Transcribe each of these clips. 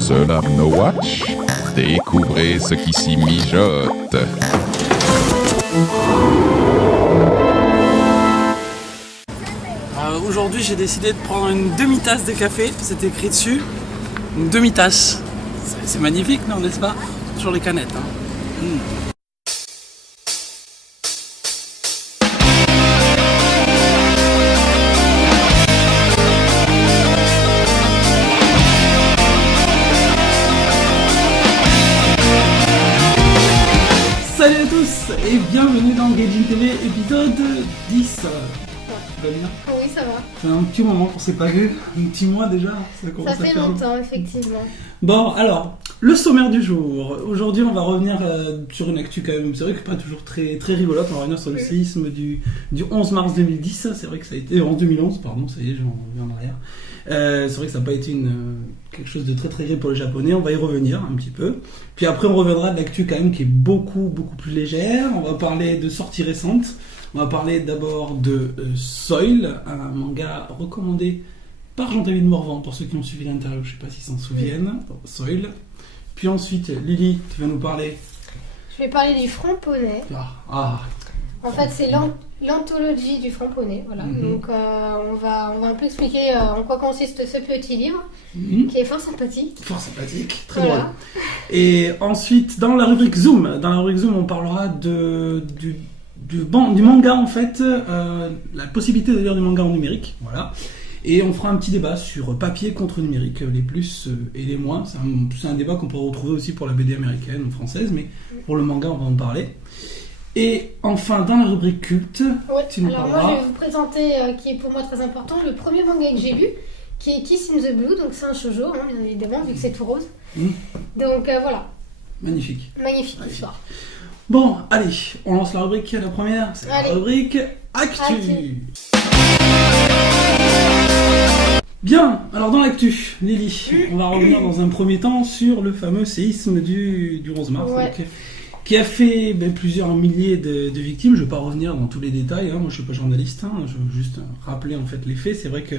Seul Arnaud Watch, découvrez ce qui s'y mijote. Aujourd'hui, j'ai décidé de prendre une demi-tasse de café, c'est écrit dessus. Une demi-tasse. C'est magnifique, non, n'est-ce pas? Toujours les canettes. Salut à tous et bienvenue dans Gaijin TV épisode 10. Tu vas bien? Oui, ça va. Ça fait un petit moment qu'on s'est pas vu, un petit mois déjà. Ça fait longtemps, effectivement. Bon, alors, le sommaire du jour. Aujourd'hui, on va revenir sur une actu quand même, c'est vrai que pas toujours très, très rigolote. On va revenir sur le séisme du 11 mars 2010. C'est vrai que ça a été... en 2011, pardon, ça y est, j'en reviens en arrière. C'est vrai que ça n'a pas été quelque chose de très très gai pour les Japonais. On va y revenir un petit peu. Puis après, on reviendra de l'actu quand même qui est beaucoup plus légère. On va parler de sorties récentes. On va parler d'abord de Soil, un manga recommandé par Jean-David Morvan, pour ceux qui ont suivi l'interview, je ne sais pas s'ils s'en souviennent. Soil. Puis ensuite, Lily, tu vas nous parler. Je vais parler du front poney. En fait, c'est l'anthologie du front poney. Voilà. Donc, on va un peu expliquer en quoi consiste ce petit livre, qui est fort sympathique. Fort sympathique, très drôle. Et ensuite, dans la rubrique Zoom, on parlera du manga en fait, la possibilité de lire du manga en numérique, voilà. Et on fera un petit débat sur papier contre numérique, les plus et les moins. C'est un débat qu'on peut retrouver aussi pour la BD américaine ou française, mais pour le manga on va en parler. Et enfin dans la rubrique culte, tu nous parleras... moi je vais vous présenter, qui est pour moi très important, le premier manga que j'ai lu, qui est Kiss in the Blue, donc c'est un shoujo, hein, bien évidemment, vu que c'est tout rose. Donc voilà. Magnifique histoire. Bon, allez, on lance la rubrique, la première, c'est la rubrique Actu. Bien, alors dans l'actu, Lily, on va revenir dans un premier temps sur le fameux séisme du 11 mars, donc, qui a fait plusieurs milliers de victimes. Je ne vais pas revenir dans tous les détails, moi je ne suis pas journaliste, je veux juste rappeler en fait les faits. C'est vrai que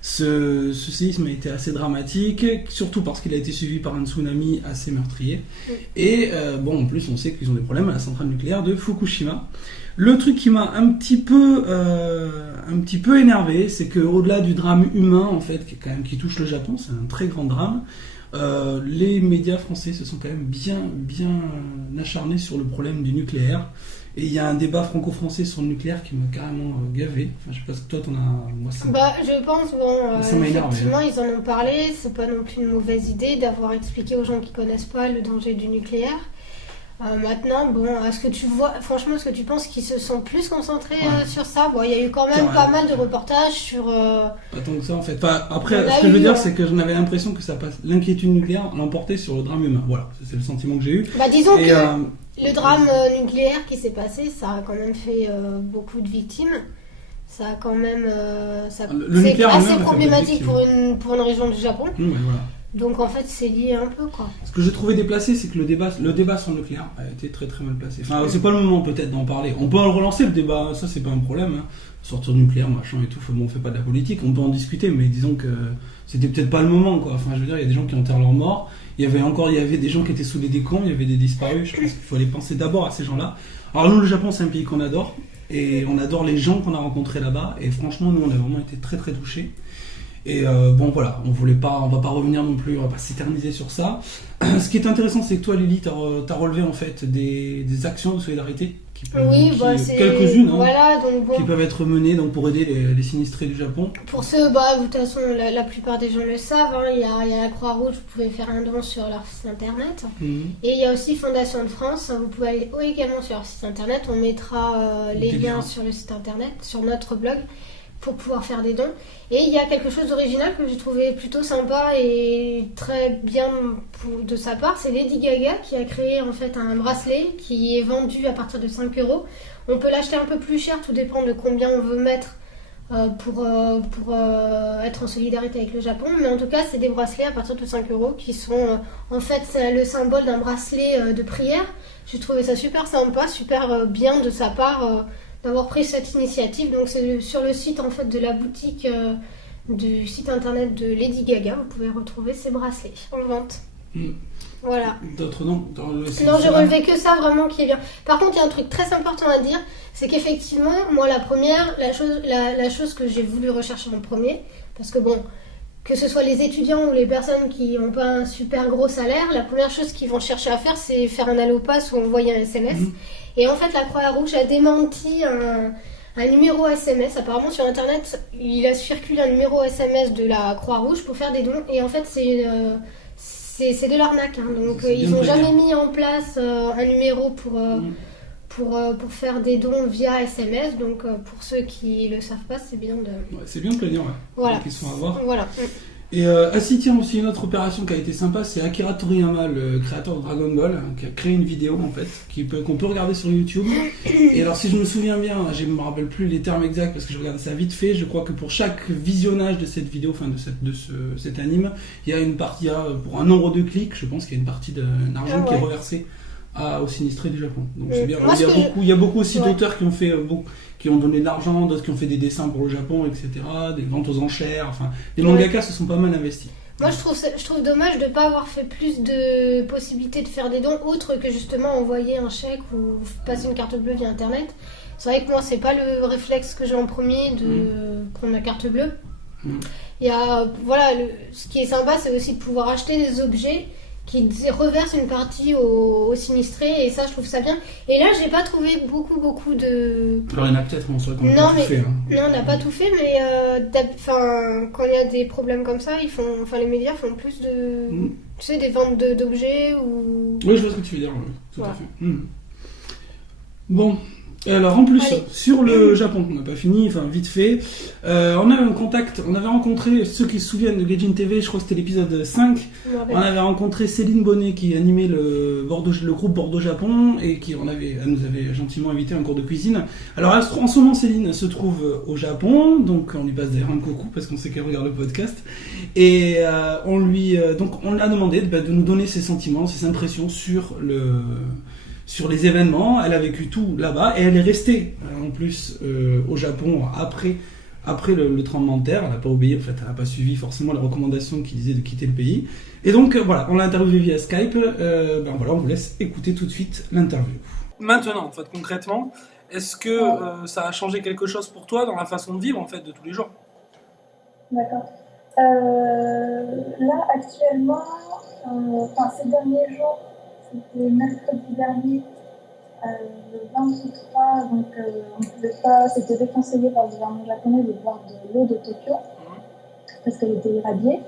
ce séisme a été assez dramatique, surtout parce qu'il a été suivi par un tsunami assez meurtrier. Et en plus on sait qu'ils ont des problèmes à la centrale nucléaire de Fukushima. Le truc qui m'a un petit peu énervé, c'est qu'au-delà du drame humain en fait, qui touche le Japon, c'est un très grand drame. Les médias français se sont quand même bien acharnés sur le problème du nucléaire. Et il y a un débat franco-français sur le nucléaire qui m'a carrément gavé. Enfin, je sais pas si toi t'en as... Moi, je pense, ça m'a énervé, effectivement, ils en ont parlé. C'est pas non plus une mauvaise idée d'avoir expliqué aux gens qui connaissent pas le danger du nucléaire. Maintenant, est-ce que tu vois, franchement, est-ce que tu penses qu'ils se sont plus concentrés sur ça? Il y a eu quand même pas mal de reportages sur... Pas tant que ça, en fait. Enfin, après, ce que je veux dire, c'est que j'en avais l'impression que l'inquiétude nucléaire l'emportait sur le drame humain. Voilà, c'est le sentiment que j'ai eu. Disons que le drame nucléaire qui s'est passé, ça a quand même fait beaucoup de victimes. Ça a quand même... c'est assez problématique pour une région du Japon. Voilà. Donc en fait c'est lié un peu quoi. Ce que j'ai trouvé déplacé, c'est que le débat sur le nucléaire a été très très mal placé. Enfin c'est pas le moment peut-être d'en parler. On peut relancer le débat, ça c'est pas un problème. Sortir du nucléaire, machin et tout, on fait pas de la politique, on peut en discuter, mais disons que c'était peut-être pas le moment quoi. Enfin je veux dire, il y a des gens qui enterrent leurs morts, il y avait des gens qui étaient sous des décombres, il y avait des disparus, je pense qu'il fallait penser d'abord à ces gens-là. Alors nous le Japon c'est un pays qu'on adore, et on adore les gens qu'on a rencontrés là-bas, et franchement nous on a vraiment été très très touchés. Et voilà, on va pas revenir non plus, on va pas s'éterniser sur ça. Ce qui est intéressant, c'est que toi, Lily, t'as relevé en fait des actions de solidarité c'est quelques-unes donc, qui peuvent être menées donc, pour aider les sinistrés du Japon. Pour ceux, de toute façon, la plupart des gens le savent, il y a la Croix-Rouge, vous pouvez faire un don sur leur site internet. Et il y a aussi Fondation de France, vous pouvez aller également sur leur site internet, on mettra les liens sur le site internet, sur notre blog, pour pouvoir faire des dons. Et il y a quelque chose d'original que j'ai trouvé plutôt sympa et très bien de sa part, c'est Lady Gaga qui a créé en fait un bracelet qui est vendu à partir de 5 €. On peut l'acheter un peu plus cher, tout dépend de combien on veut mettre pour être en solidarité avec le Japon, mais en tout cas c'est des bracelets à partir de 5 € qui sont en fait le symbole d'un bracelet de prière. J'ai trouvé ça super sympa, super bien de sa part d'avoir pris cette initiative. Donc c'est sur le site en fait de la boutique du site internet de Lady Gaga, vous pouvez retrouver ces bracelets en vente. Voilà. D'autres noms dans le site? Non, j'ai relevé que ça vraiment qui est bien. Par contre, il y a un truc très important à dire, c'est qu'effectivement, moi la chose que j'ai voulu rechercher en premier, parce que bon, que ce soit les étudiants ou les personnes qui n'ont pas un super gros salaire, la première chose qu'ils vont chercher à faire, c'est faire un allopass ou envoyer un SMS. Et en fait, la Croix-Rouge a démenti un numéro SMS. Apparemment, sur Internet, il a circulé un numéro SMS de la Croix-Rouge pour faire des dons. Et en fait, c'est de l'arnaque. Hein. Donc, ils n'ont jamais mis en place un numéro pour faire des dons via SMS. Donc, pour ceux qui ne le savent pas, c'est bien de... Ouais, c'est bien de le dire, ouais. Voilà. Qu'ils se font avoir. Voilà. Et si tiens, aussi une autre opération qui a été sympa, c'est Akira Toriyama, le créateur de Dragon Ball, hein, qui a créé une vidéo en fait, qu'on peut regarder sur YouTube. Et alors si je me souviens bien, je ne me rappelle plus les termes exacts parce que je regardais ça vite fait, je crois que pour chaque visionnage de cette vidéo, enfin de cet anime, il y a une partie, pour un nombre de clics, je pense qu'il y a une partie d'argent qui est reversée aux sinistrés du Japon. Donc c'est bien. Il y a beaucoup aussi d'auteurs qui ont fait qui ont donné de l'argent, d'autres qui ont fait des dessins pour le Japon, etc., des ventes aux enchères, enfin, les mangakas se sont pas mal investis. Moi, je trouve dommage de ne pas avoir fait plus de possibilités de faire des dons, autres que justement envoyer un chèque ou passer une carte bleue via Internet. C'est vrai que moi, c'est pas le réflexe que j'ai en premier de prendre la carte bleue. Il y a, ce qui est sympa, c'est aussi de pouvoir acheter des objets qui reverse une partie aux sinistrés, et ça je trouve ça bien. Et là j'ai pas trouvé beaucoup de... Alors il y en a peut-être, on saurait qu'on n'a pas tout fait. Hein. Non, on n'a pas tout fait, mais quand il y a des problèmes comme ça, les médias font plus de... Tu sais, des ventes d'objets ou... Oui, je vois ce que tu veux dire, tout à fait. Bon, alors en plus, sur le Japon, on n'a pas fini, enfin vite fait, on avait rencontré, ceux qui se souviennent de Gaijin TV, je crois que c'était l'épisode 5, on avait rencontré Céline Bonnet qui animait le groupe Bordeaux-Japon et elle nous avait gentiment invité à un cours de cuisine. Alors en ce moment, Céline se trouve au Japon, donc on lui passe d'ailleurs un coucou parce qu'on sait qu'elle regarde le podcast, et on l'a demandé de nous donner ses sentiments, ses impressions sur les événements. Elle a vécu tout là-bas et elle est restée en plus au Japon après le tremblement de terre. Elle n'a pas obéi, en fait, elle n'a pas suivi forcément les recommandations qui disaient de quitter le pays. Et donc on l'a interviewée via Skype. On vous laisse écouter tout de suite l'interview. Maintenant, en fait, concrètement, est-ce que ça a changé quelque chose pour toi dans la façon de vivre en fait de tous les jours? D'accord. Là actuellement, ces derniers jours, c'était mercredi dernier, le 23, donc on pouvait pas, c'était déconseillé par le gouvernement japonais de boire de l'eau de Tokyo parce qu'elle était irradiée.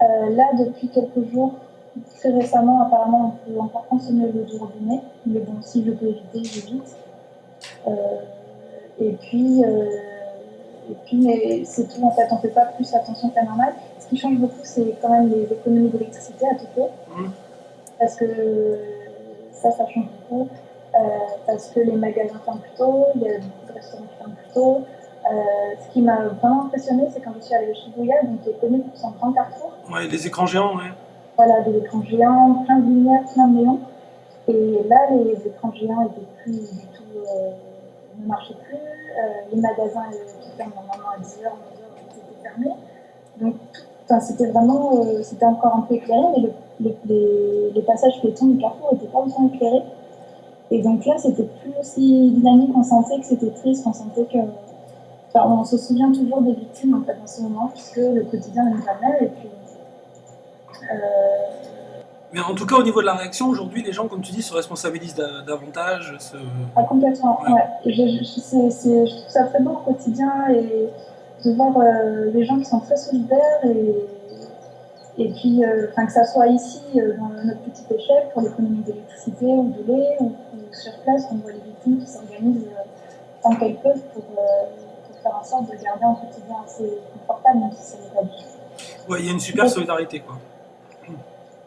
Là, depuis quelques jours, très récemment, apparemment, on peut encore consommer l'eau du robinet, mais bon, si je peux éviter, j'évite. Et puis c'est tout en fait, on fait pas plus attention qu'à normal. Ce qui change beaucoup, c'est quand même les économies d'électricité à Tokyo. Parce que ça change beaucoup, parce que les magasins ferment plus tôt, il y a beaucoup de restaurants qui ferment plus tôt. Ce qui m'a vraiment impressionné, c'est quand je suis allée au Shibuya, donc qui est connu pour son grand carrefour. Ouais, des écrans géants, ouais. Voilà, des écrans géants, plein de lumière, plein de néons. Et là, les écrans géants étaient plus du tout, ne marchaient plus. Les magasins qui ferment normalement à 10h, 11h, étaient fermés. Donc, c'était vraiment, c'était encore un peu éclairé, mais les passages piétons du carrefour n'étaient pas autant éclairés. Et donc là, c'était plus aussi dynamique, on sentait que c'était triste, on sentait que... on se souvient toujours des victimes en fait dans ce moment, puisque le quotidien n'est pas le même, et puis... Mais en tout cas, au niveau de la réaction, aujourd'hui, les gens, comme tu dis, se responsabilisent davantage. Ah, complètement, ouais. Je trouve ça très beau au quotidien, et de voir les gens qui sont très solidaires, et puis que ça soit ici, dans notre petite échelle, pour l'économie d'électricité ou de lait, ou sur place, on voit les victimes qui s'organisent tant qu'elles peuvent pour faire en sorte de garder un quotidien assez confortable, même si c'est pas du tout. Ouais, il y a une super solidarité, quoi.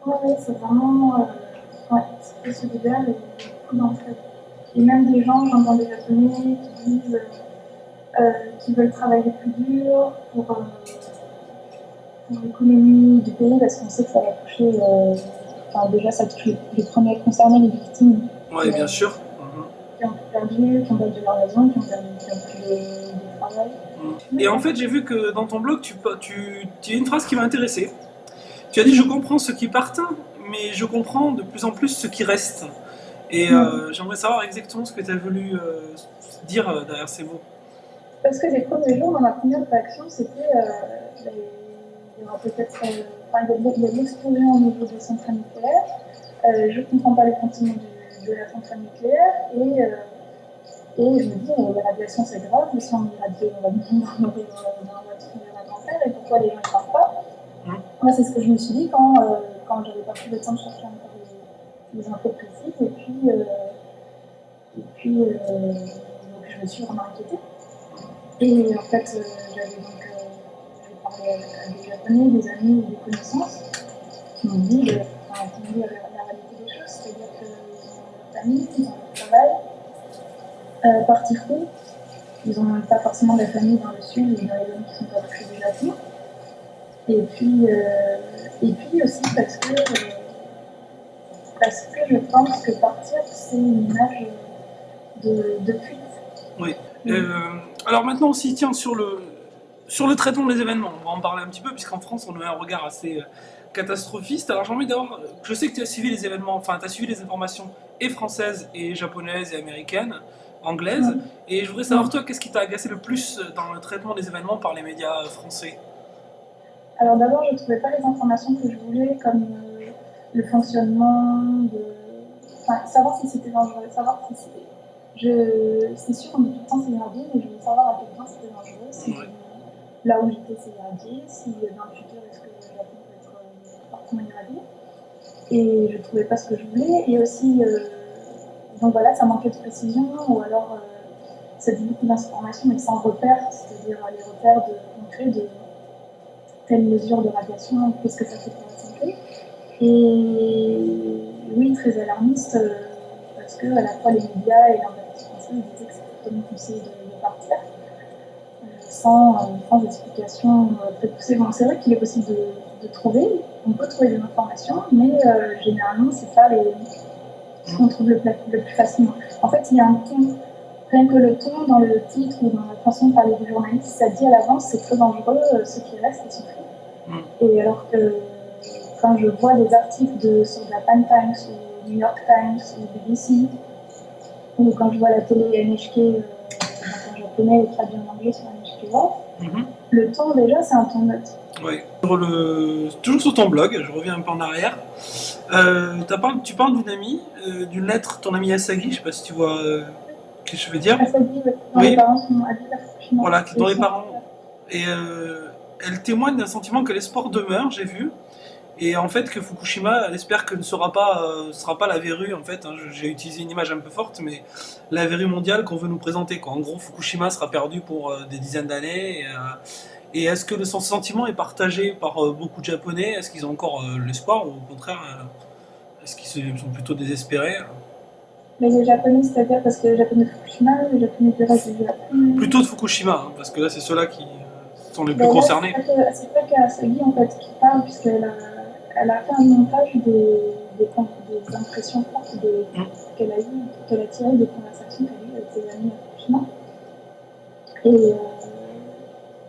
Oui, c'est vraiment c'est très solidaire et beaucoup d'entraide. Et même des gens, j'entends des Japonais qui disent qu'ils veulent travailler plus dur pour l'économie du pays, parce qu'on sait que ça va toucher, déjà ça touche les premiers concernés, les victimes. Oui, bien sûr. Qui ont perdu leur maison, qui ont perdu des travail. Et en fait, j'ai vu que dans ton blog, tu as une phrase qui m'a intéressée. Tu as dit « Je comprends ceux qui partent, mais je comprends de plus en plus ceux qui restent ». Et j'aimerais savoir exactement ce que tu as voulu dire derrière ces mots. Parce que les premiers jours, dans ma première réaction, c'était il y aura peut-être il y a de l'explosion au niveau des centrales nucléaires. Je ne comprends pas le contenu de la centrale nucléaire et je me dis les radiations c'est grave, mais si on irradie, on va mourir dans un cancer, et pourquoi les gens ne parlent pas? Moi, c'est ce que je me suis dit quand j'avais pas plus de temps de chercher encore les infos précises, et puis donc, je me suis vraiment inquiétée. Et en fait, j'ai parlé à des Japonais, des amis ou des connaissances qui m'ont dit la réalité des choses, c'est-à-dire qu'ils ont leur famille, ils ont leur travail, partir où ils n'ont pas forcément de la famille dans le sud ou dans les zones qui ne sont pas touchées du Japon. Et puis aussi parce que je pense que partir, c'est une image de fuite. Oui. Alors maintenant aussi, tiens, sur le traitement des événements, on va en parler un petit peu, puisqu'en France, on a un regard assez catastrophiste. Alors j'ai envie d'avoir... Je sais que tu as suivi les événements, enfin, tu as suivi les informations et françaises, et japonaises, et américaines, anglaises, et je voudrais savoir, toi, qu'est-ce qui t'a agacé le plus dans le traitement des événements par les médias français? Alors d'abord, je ne trouvais pas les informations que je voulais, comme le fonctionnement Enfin, savoir si c'était dangereux, savoir si c'était... C'est sûr, on dit tout le temps c'est irradié, mais je voulais savoir à quel point c'était dangereux, si là où j'étais c'est irradié, si dans le futur est-ce que le Japon peut être fortement irradié. Et je ne trouvais pas ce que je voulais, et aussi, donc voilà, ça manquait de précision, ou alors ça dit beaucoup d'informations, mais sans repères, c'est-à-dire les repères concrets de telle mesure de radiation, qu'est-ce que ça fait pour la santé. Et oui, très alarmiste, parce que à la fois les médias et l'ambassade française disaient que c'était comme conseillé de partir, sans explication très poussée. Bon, c'est vrai qu'il est possible de trouver, on peut trouver des informations, mais généralement, c'est pas ce qu'on trouve le plus facilement. En fait, il y a un ton. Rien que le ton dans le titre ou dans la façon de parler du journaliste, ça dit à l'avance c'est très dangereux, ceux qui restent ils souffrent. Et alors que quand je vois des articles sur Japan Times ou New York Times ou BBC, ou quand je vois la télé NHK en japonais et traduit en anglais sur NHK World, le ton déjà c'est un ton neutre. Oui. Toujours sur ton blog, je reviens un peu en arrière. Tu parles d'une amie, d'une lettre, ton amie Asagi, je ne sais pas si tu vois ce que je veux dire. Asagi, dont les parents sont adultes à Fukushima. Voilà, dont les parents. Et elle témoigne d'un sentiment que l'espoir demeure, j'ai vu. Et en fait, que Fukushima, elle espère que ne sera pas la verrue, en fait. Hein, j'ai utilisé une image un peu forte, mais la verrue mondiale qu'on veut nous présenter, quoi. En gros, Fukushima sera perdu pour des dizaines d'années. Et est-ce que ce sentiment est partagé par beaucoup de Japonais? Est-ce qu'ils ont encore l'espoir, ou au contraire, est-ce qu'ils sont plutôt désespérés? Mais les Japonais, c'est-à-dire parce que les Japonais de Fukushima, les Japonais du reste du Japon... Plutôt de Fukushima, hein, parce que là, c'est ceux-là qui sont les plus concernés. C'est pas qu'Asagi, en fait, qui parle, puisqu'elle a fait un montage des impressions fortes qu'elle a tirées des conversations qu'elle a eues avec ses amis à Fukushima.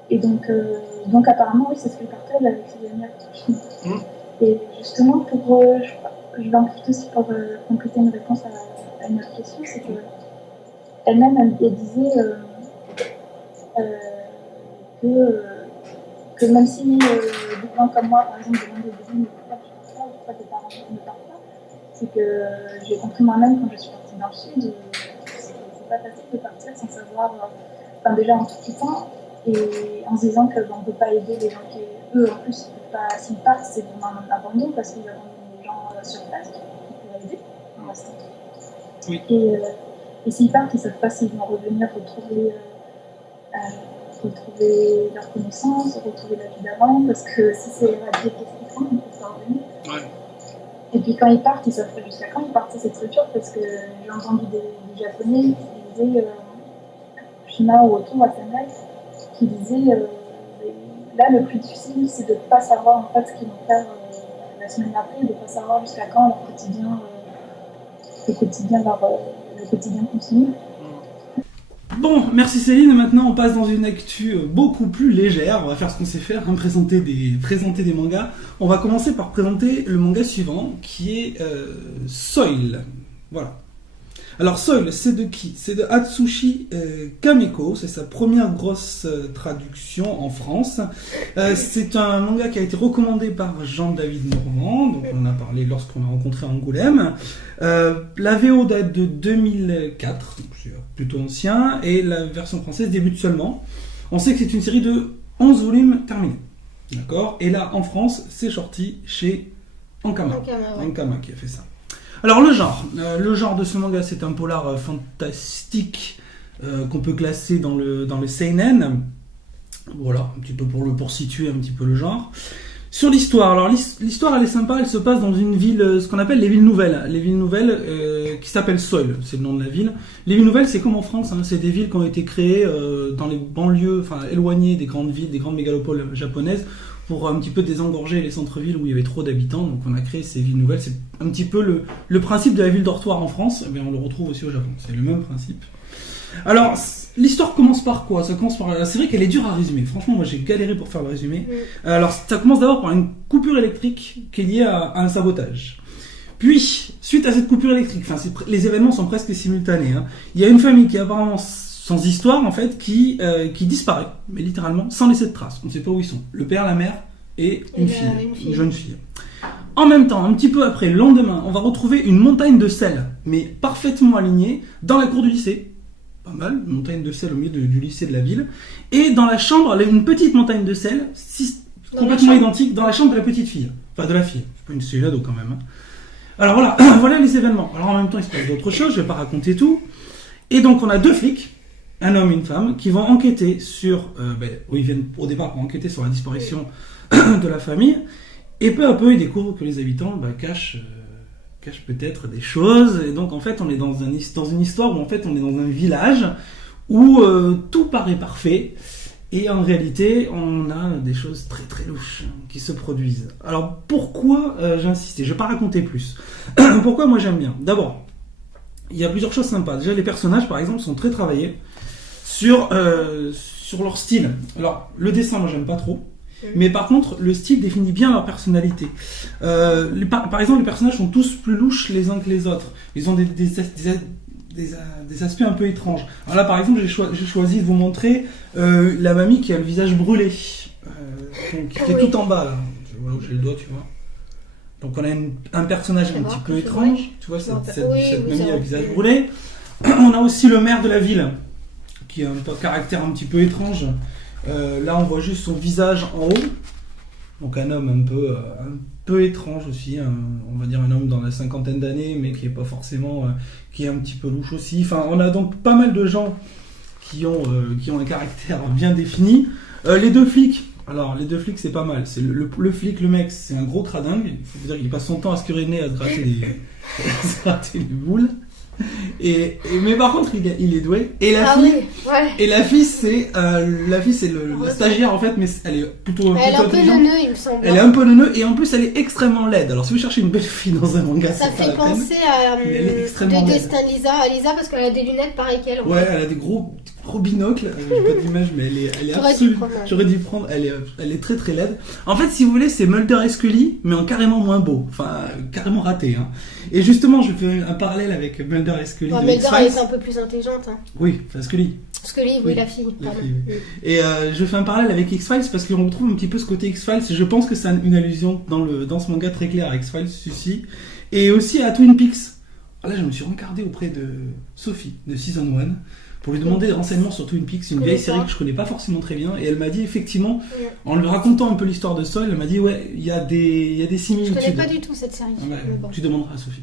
Et donc apparemment, oui, c'est ce qu'elle partage avec ses amis à Fukushima. Et justement, je vais en profiter aussi pour compléter une réponse à une autre question, c'est qu'elle-même, elle disait que même si des gens comme moi, par exemple, demandent des gens, mais pourquoi tu fais ça, pourquoi tes parents ne parlent pas, c'est que j'ai compris moi-même quand je suis partie dans le sud, c'est pas facile de partir sans savoir, déjà en tout quittant, et en se disant qu'on ne peut pas aider les gens qui, eux, en plus, s'ils partent, c'est vraiment un abandon parce qu'ils abandonnent les gens sur place, qui peuvent aider en restant. Oui. Et s'ils partent, ils ne savent pas s'ils vont revenir retrouver leur connaissance, retrouver la vie d'avant, parce que si c'est éradié, qu'est-ce qu'ils font, ils ne peuvent pas revenir. Ouais. Et puis quand ils partent, ils savent pas jusqu'à quand ils partent, c'est très dur, parce que j'ai entendu des Japonais qui disaient, Fukushima ou autour à Sendai, qui disaient là le plus difficile c'est de ne pas savoir en fait ce qu'ils vont faire la semaine d'après, de ne pas savoir jusqu'à quand leur quotidien, le quotidien continue. Bon, merci Céline. Maintenant, on passe dans une actu beaucoup plus légère. On va faire ce qu'on sait faire, présenter des mangas. On va commencer par présenter le manga suivant, qui est Soil. Voilà. Alors Soil, c'est de qui? C'est de Atsushi Kameko. C'est sa première grosse traduction en France. C'est un manga qui a été recommandé par Jean-David Normand, donc on en a parlé lorsqu'on l'a rencontré à Angoulême. La VO date de 2004, donc c'est plutôt ancien, et la version française débute seulement. On sait que c'est une série de 11 volumes terminés. D'accord? Et là, en France, c'est sorti chez Ankama. Ankama qui a fait ça. Alors le genre de ce manga, c'est un polar fantastique qu'on peut classer dans le seinen. Voilà, un petit peu pour situer un petit peu le genre. Sur l'histoire, alors l'histoire elle est sympa, elle se passe dans une ville, ce qu'on appelle les villes nouvelles. Les villes nouvelles qui s'appellent Soil, c'est le nom de la ville. Les villes nouvelles, c'est comme en France, c'est des villes qui ont été créées dans les banlieues, éloignées des grandes villes, des grandes mégalopoles japonaises, pour un petit peu désengorger les centres-villes où il y avait trop d'habitants. Donc on a créé ces villes nouvelles. C'est un petit peu le principe de la ville dortoir en France, mais on le retrouve aussi au Japon. C'est le même principe. Alors, l'histoire commence par quoi? Ça commence par... C'est vrai qu'elle est dure à résumer. Franchement, moi j'ai galéré pour faire le résumé. Alors, ça commence d'abord par une coupure électrique qui est liée à un sabotage. Puis, suite à cette coupure électrique, les événements sont presque simultanés. Il y a une famille qui est apparemment sans histoire, en fait, qui disparaît, mais littéralement, sans laisser de traces. On ne sait pas où ils sont. Le père, la mère et une jeune fille. En même temps, un petit peu après, le lendemain, on va retrouver une montagne de sel, mais parfaitement alignée, dans la cour du lycée. Pas mal, une montagne de sel au milieu du lycée de la ville. Et dans la chambre, une petite montagne de sel, complètement identique, dans la chambre de la petite fille. Enfin, de la fille. C'est une ado quand même. Alors voilà, voilà les événements. Alors en même temps, il se passe d'autres choses, je vais pas raconter tout. Et donc, on a deux flics, un homme et une femme, qui vont enquêter sur... ils viennent au départ pour enquêter sur la disparition de la famille. Et peu à peu, ils découvrent que les habitants cachent peut-être des choses. Et donc, en fait, on est dans une histoire où, en fait, on est dans un village où tout paraît parfait. Et en réalité, on a des choses très très louches qui se produisent. Alors, pourquoi j'insiste? Je ne vais pas raconter plus. Pourquoi moi j'aime bien? D'abord, il y a plusieurs choses sympas. Déjà, les personnages, par exemple, sont très travaillés sur leur style. Alors, le dessin, moi, j'aime pas trop. Mais par contre, le style définit bien leur personnalité. Par exemple, les personnages sont tous plus louches les uns que les autres. Ils ont des aspects un peu étranges. Alors là, par exemple, j'ai choisi de vous montrer la mamie qui a le visage brûlé, qui est tout en bas, là. Voilà où j'ai le doigt, tu vois. Donc on a un personnage un petit peu étrange, tu vois, cette mamie a le visage brûlé. On a aussi le maire de la ville, qui a un caractère un petit peu étrange. Là, on voit juste son visage en haut. Donc un homme un peu étrange aussi, on va dire un homme dans la cinquantaine d'années, mais qui est pas forcément, qui est un petit peu louche aussi. Enfin, on a donc pas mal de gens qui ont un caractère bien défini. Les deux flics, c'est pas mal. C'est le flic, le mec, c'est un gros cradingue. Il faut vous dire qu'il passe son temps à se curer à se gratter les boules. Mais par contre il est doué. Et la fille c'est la stagiaire en fait, mais elle est plutôt elle est un peu neuneux, il me semble. Elle est un peu neuneux et en plus elle est extrêmement laide. Alors si vous cherchez une belle fille dans un manga, ça fait penser à de Destin Lisa parce qu'elle a des lunettes pareilles qu'elle. Ouais, elle a des gros binocles. J'ai pas d'image, mais elle est absolument. J'aurais dû prendre. Elle est très très laide. En fait, si vous voulez, c'est Mulder et Scully, mais en carrément moins beau. Enfin, carrément raté. Et justement, je fais un parallèle avec Mulder et Scully. Mulder est un peu plus intelligente. Oui, Scully. Scully, oui, la fille. Pardon. Et je fais un parallèle avec X-Files parce qu'on retrouve un petit peu ce côté X-Files. Je pense que c'est une allusion dans ce manga très clair à X-Files, ceci. Et aussi à Twin Peaks. Là, je me suis rencardé auprès de Sophie, de Season 1, pour lui demander des renseignements sur Twin Peaks, une vieille série que je connais pas forcément très bien. Et elle m'a dit, effectivement, en lui racontant un peu l'histoire de Soil, elle m'a dit, ouais, il y a des similitudes. Je connais pas du tout cette série. Bon. Tu demanderas à Sophie.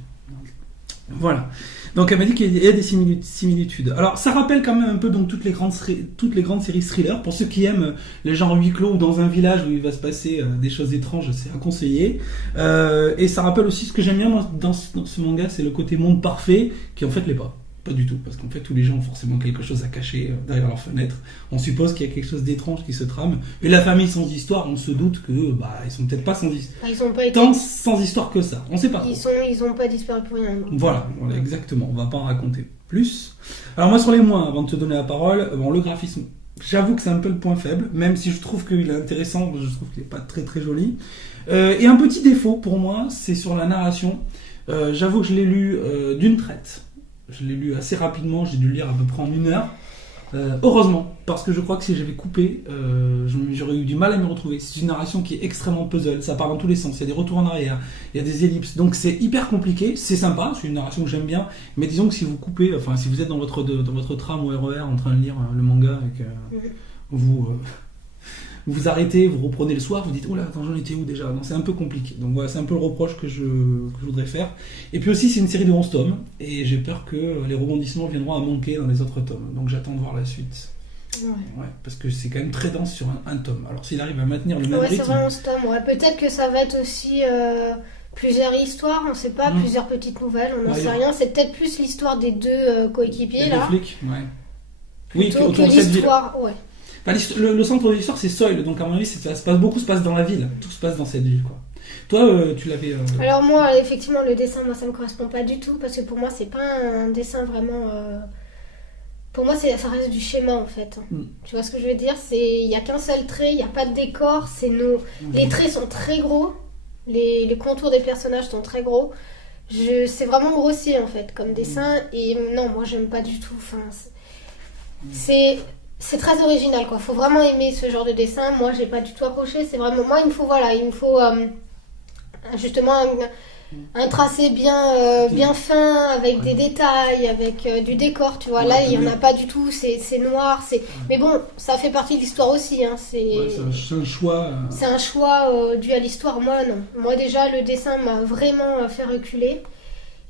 Voilà. Donc elle m'a dit qu'il y a des similitudes. Alors ça rappelle quand même un peu donc toutes les grandes séries thrillers. Pour ceux qui aiment les genres huis clos ou dans un village où il va se passer des choses étranges, c'est à conseiller. Et ça rappelle aussi ce que j'aime bien moi, dans ce manga, c'est le côté monde parfait qui en fait l'est pas. Pas du tout, parce qu'en fait tous les gens ont forcément quelque chose à cacher derrière leur fenêtre. On suppose qu'il y a quelque chose d'étrange qui se trame. Et la famille sans histoire, on se doute que ils sont peut-être pas sans histoire. Ils ont pas été... Tant sans histoire que ça, on sait pas. Ils ont pas disparu pour rien. Voilà, exactement, on va pas en raconter plus. Alors moi sur les moins, avant de te donner la parole, le graphisme, j'avoue que c'est un peu le point faible, même si je trouve qu'il est intéressant, je trouve qu'il est pas très très joli. Et un petit défaut pour moi, c'est sur la narration. J'avoue que je l'ai lu d'une traite. Je l'ai lu assez rapidement, j'ai dû le lire à peu près en 1 heure. Heureusement, parce que je crois que si j'avais coupé, j'aurais eu du mal à me retrouver. C'est une narration qui est extrêmement puzzle, ça part dans tous les sens, il y a des retours en arrière, il y a des ellipses, donc c'est hyper compliqué, c'est sympa, c'est une narration que j'aime bien, mais disons que si vous coupez, enfin si vous êtes dans votre tram ou RER en train de lire le manga et que vous arrêtez, vous reprenez le soir, vous dites oh là, attends, j'en étais où déjà? Non, c'est un peu compliqué. Donc voilà, c'est un peu le reproche que je voudrais faire. Et puis aussi, c'est une série de 11 tomes, et j'ai peur que les rebondissements viendront à manquer dans les autres tomes. Donc j'attends de voir la suite. Ouais, parce que c'est quand même très dense sur un tome. Alors s'il arrive à maintenir le même rythme... c'est vraiment 11 tomes, Peut-être que ça va être aussi plusieurs histoires, on sait pas, plusieurs petites nouvelles, on n'en sait rien. C'est peut-être plus l'histoire des deux coéquipiers, là. Les flics, Oui, autour de l'histoire, Enfin, le centre de l'histoire c'est Soil, donc à mon avis ça se passe dans la ville, tout se passe dans cette ville quoi. Toi tu l'avais... Alors moi effectivement le dessin ça me correspond pas du tout parce que pour moi c'est pas un dessin vraiment... Pour moi ça reste du schéma en fait. Tu vois ce que je veux dire, il y a qu'un seul trait, il n'y a pas de décor, les traits sont très gros, les contours des personnages sont très gros. C'est vraiment grossier en fait comme dessin et non moi j'aime pas du tout. Enfin, c'est très original quoi. Faut vraiment aimer ce genre de dessin. Moi j'ai pas du tout accroché. C'est vraiment moi il me faut justement un tracé bien fin avec des détails, avec du décor. Tu vois là il y en a pas du tout. C'est noir. Mais bon ça fait partie de l'histoire aussi. Hein. C'est un choix. C'est un choix dû à l'histoire. Moi non. Moi déjà le dessin m'a vraiment fait reculer.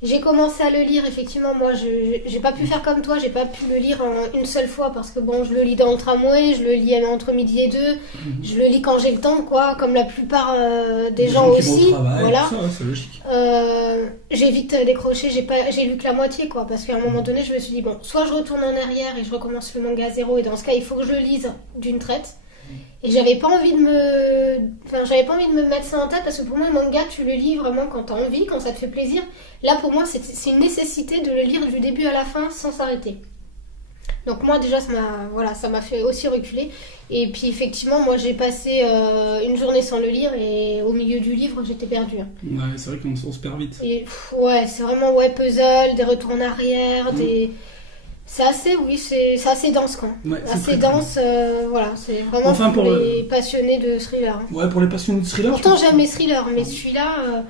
J'ai commencé à le lire, effectivement, moi j'ai pas pu faire comme toi, j'ai pas pu le lire en une seule fois parce que bon, je le lis dans le tramway, je le lis entre midi et 2, je le lis quand j'ai le temps, quoi, comme la plupart des gens aussi. Voilà. Ça, c'est logique. J'ai vite décroché, j'ai lu que la moitié, quoi, parce qu'à un moment donné, je me suis dit, bon, soit je retourne en arrière et je recommence le manga à zéro, et dans ce cas, il faut que je le lise d'une traite. Et j'avais pas envie de me mettre ça en tête parce que pour moi le manga tu le lis vraiment quand t'as envie, quand ça te fait plaisir. Là pour moi c'est une nécessité de le lire du début à la fin sans s'arrêter. Donc moi déjà ça m'a fait aussi reculer. Et puis effectivement moi j'ai passé une journée sans le lire et au milieu du livre j'étais perdue. Ouais c'est vrai qu'on se perd vite. Et c'est vraiment puzzle, des retours en arrière, C'est assez dense quand. Assez dense, c'est vraiment pour les passionnés de thriller. Ouais, pour les passionnés de thriller. Pourtant j'aime les thrillers, mais celui-là,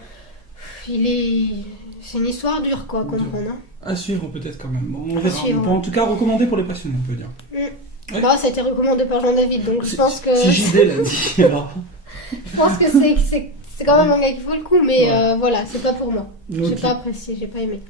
c'est une histoire dure quoi, à comprendre. Hein. À suivre peut-être quand même. Bon, on peut en tout cas recommander pour les passionnés, on peut dire. Ouais. Bah, ça a été recommandé par Jean-David, donc je pense que... Si JD l'a dit, alors... Je pense que c'est quand même un gars qui vaut le coup, mais c'est pas pour moi. Okay. J'ai pas apprécié, j'ai pas aimé.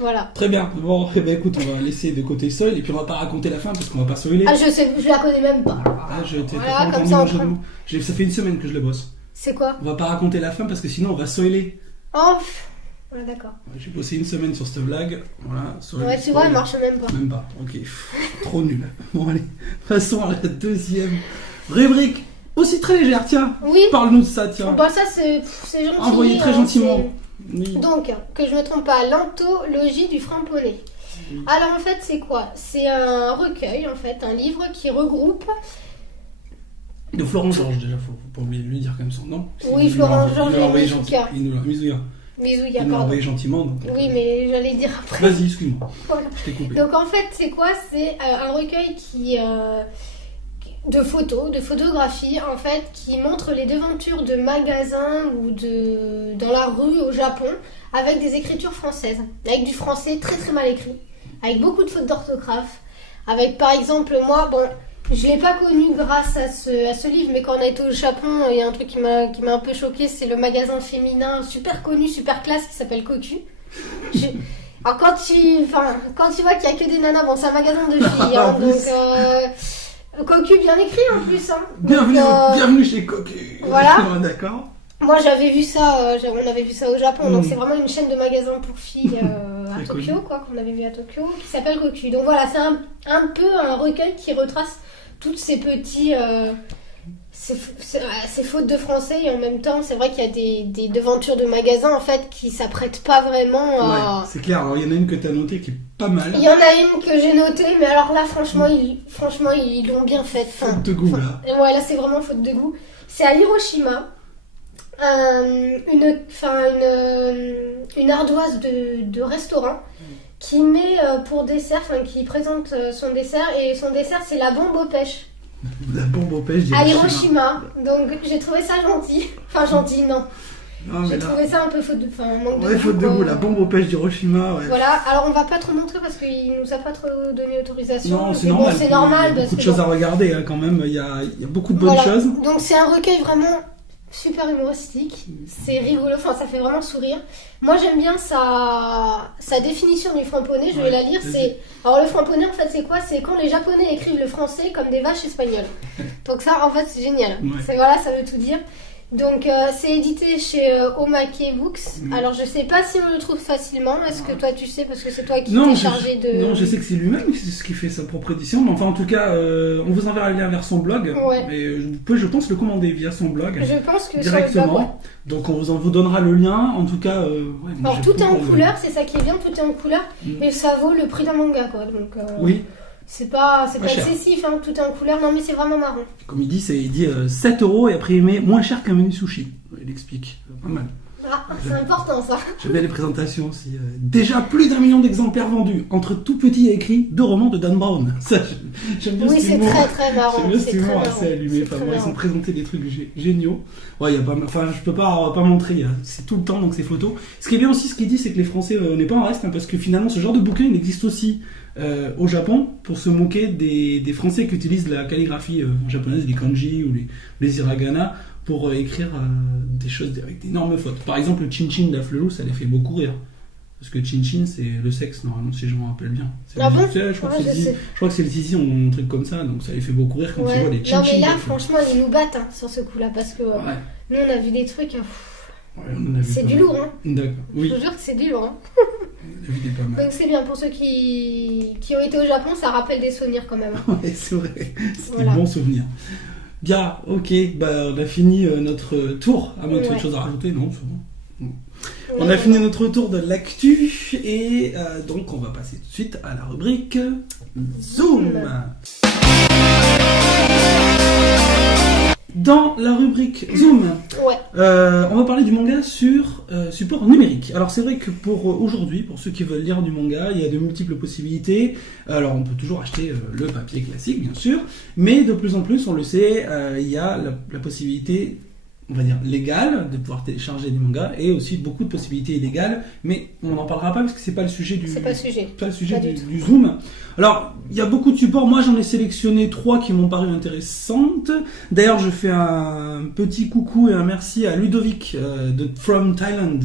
Voilà. Très bien. Bon, écoute, on va laisser de côté Soil et puis on va pas raconter la fin parce qu'on va pas spoiler. Ah, je la connais même pas. Voilà, comme ça, ça fait 1 semaine que je le bosse. C'est quoi? On va pas raconter la fin parce que sinon on va spoiler. Oh, d'accord. J'ai bossé 1 semaine sur cette blague. Voilà. Ouais, tu vois, elle marche même pas. Même pas. Ok. Trop nul. Bon, allez. Passons à la deuxième rubrique. Aussi très légère, tiens. Oui. Parle-nous de ça, tiens. Bah, ça, c'est gentil. Envoyé très gentiment. Oui. Donc, que je ne me trompe pas, l'anthologie du Framponnet. Alors en fait c'est quoi? C'est un recueil en fait, un livre qui regroupe... De Florent Georges déjà, faut pas oublier de lui dire comme ça, non? Oui, Florent Georges et Mizuka. Mizuka, il l'a envoyé gentiment. Donc, oui, mais j'allais dire après. Vas-y, excuse-moi. Voilà. Je t'ai coupé. Donc en fait c'est quoi? C'est un recueil de photos, de photographies en fait, qui montrent les devantures de magasins ou dans la rue au Japon avec des écritures françaises, avec du français très très mal écrit, avec beaucoup de fautes d'orthographe, avec par exemple moi, bon, je l'ai pas connu grâce à ce livre, mais quand on a été au Japon, il y a un truc qui m'a un peu choqué, c'est le magasin féminin super connu, super classe qui s'appelle Koku. Alors quand tu vois qu'il y a que des nanas, bon c'est un magasin de filles, hein, donc Koku bien écrit en plus. Hein. Bienvenue chez Koku. Voilà. D'accord. Moi j'avais vu ça, on avait vu ça au Japon, donc Mm. c'est vraiment une chaîne de magasins pour filles à Très Tokyo, connu. quoi, qu'on avait vu à Tokyo, qui s'appelle Koku. Donc voilà, c'est un peu un recueil qui retrace toutes ces petits... ces fautes de français, et en même temps c'est vrai qu'il y a des devantures de magasins en fait qui s'apprêtent pas vraiment à... Ouais, c'est clair. Alors, il y en a une que t'as notée qui est pas mal. Il y en a une que j'ai notée, mais alors là franchement ils l'ont bien faite. Faute de goût, là. Ouais, là c'est vraiment faute de goût. C'est à Hiroshima. Une ardoise de restaurant qui met pour dessert, qui présente son dessert, et son dessert c'est la bombe aux pêches La bombe aux pêches à d'Hiroshima. Hiroshima. Donc j'ai trouvé ça gentil. Enfin gentil, non. Non, mais J'ai là... trouvé ça un peu faute de... manque de Ouais, goût, faute de quoi. goût. La bombe aux pêches d'Hiroshima, ouais. Voilà, alors on va pas trop montrer parce qu'il nous a pas trop donné autorisation. Non, c'est Mais normal. Bon, c'est normal Il y a parce beaucoup de que choses bon, à regarder, hein, quand même. Il y a beaucoup de bonnes voilà. choses. Donc c'est un recueil vraiment super humoristique. C'est rigolo, ça fait vraiment sourire. Moi j'aime bien sa définition du franc-poney, je vais Ouais, la lire. vas-y. Alors le franc-poney en fait c'est quoi? C'est quand les japonais écrivent le français comme des vaches espagnoles. Donc ça en fait c'est génial. Ouais. Voilà, ça veut tout dire. Donc c'est édité chez Omake Books. Alors je sais pas si on le trouve facilement. Est-ce que toi tu sais, parce que c'est toi qui t'es chargé de... Non, je sais que c'est lui-même qui fait sa propre édition, mais enfin en tout cas, on vous enverra le lien vers son blog. Ouais. Et vous pouvez, je pense, le commander via son blog Je pense que directement. sur le blog, ouais. Donc on vous donnera le lien. En tout cas, ouais, moi, Alors j'ai tout est beaucoup en aimé. couleur, c'est ça qui est bien, tout est en couleur, Mm. et ça vaut le prix d'un manga quoi. Donc Oui, c'est pas cher. excessif, hein, tout est en couleur, non mais c'est vraiment marrant. comme il dit, il dit 7 € et après il met moins cher qu'un menu sushi. Il explique, pas mal. Ah, c'est important ça. J'aime bien les présentations aussi. Déjà plus d'1 million d'exemplaires vendus. Entre tout petit, il y a écrit 2 romans de Dan Brown. Ça, j'aime bien Oui, cet c'est humour. très très marrant. J'aime bien C'est cet très humour marrant. assez allumé. C'est Enfin, très bon, ils sont marrant. présentés des trucs géniaux. Ouais, y a pas, enfin, je peux pas montrer. C'est tout le temps, donc ces photos. Ce qui est bien aussi, ce qu'il dit, c'est que les Français n'est pas en reste, hein, parce que finalement, ce genre de bouquin, il existe aussi au Japon pour se moquer des Français qui utilisent la calligraphie japonaise, les kanji ou les hiragana, pour écrire des choses avec d'énormes fautes. Par exemple, le chin-chin d'Aflelou, ça les fait beaucoup rire. Parce que chin-chin, c'est le sexe, normalement, si je me rappelle bien. C'est Ah le- bon tu sais, je crois Ouais, que c'est je le- sais. je crois que c'est le zizi, un truc comme ça, donc ça les fait beaucoup rire quand tu vois Ouais. les Non chin-chin mais là d'Aflelou. franchement ils nous battent sur ce coup là, parce que Ouais. nous on a vu des trucs, Ouais, on en a vu c'est pas du mal. lourd hein. D'accord, oui, Je vous jure que c'est du lourd hein. on a vu des pas mal. Donc c'est bien pour ceux qui ont été au Japon, ça rappelle des souvenirs quand même. Hein. Ouais, c'est vrai, c'est Voilà. des bons souvenirs. Bien, ok, on a fini notre tour. À moins que tu aies Ouais. autre chose à rajouter, non, c'est bon. On Ouais. a fini notre tour de l'actu et donc on va passer tout de suite à la rubrique Zoom. Dans la rubrique Zoom, Ouais. on va parler du manga sur support numérique. Alors c'est vrai que pour aujourd'hui, pour ceux qui veulent lire du manga, il y a de multiples possibilités. Alors on peut toujours acheter le papier classique bien sûr, mais de plus en plus, on le sait, il y a la possibilité, on va dire légale, de pouvoir télécharger des mangas, et aussi beaucoup de possibilités illégales, mais on n'en parlera pas parce que c'est pas le sujet du... C'est pas le sujet. Pas le sujet Pas du tout. du Zoom. Alors, il y a beaucoup de supports. Moi, j'en ai sélectionné 3 qui m'ont paru intéressantes. D'ailleurs, je fais un petit coucou et un merci à Ludovic de From Thailand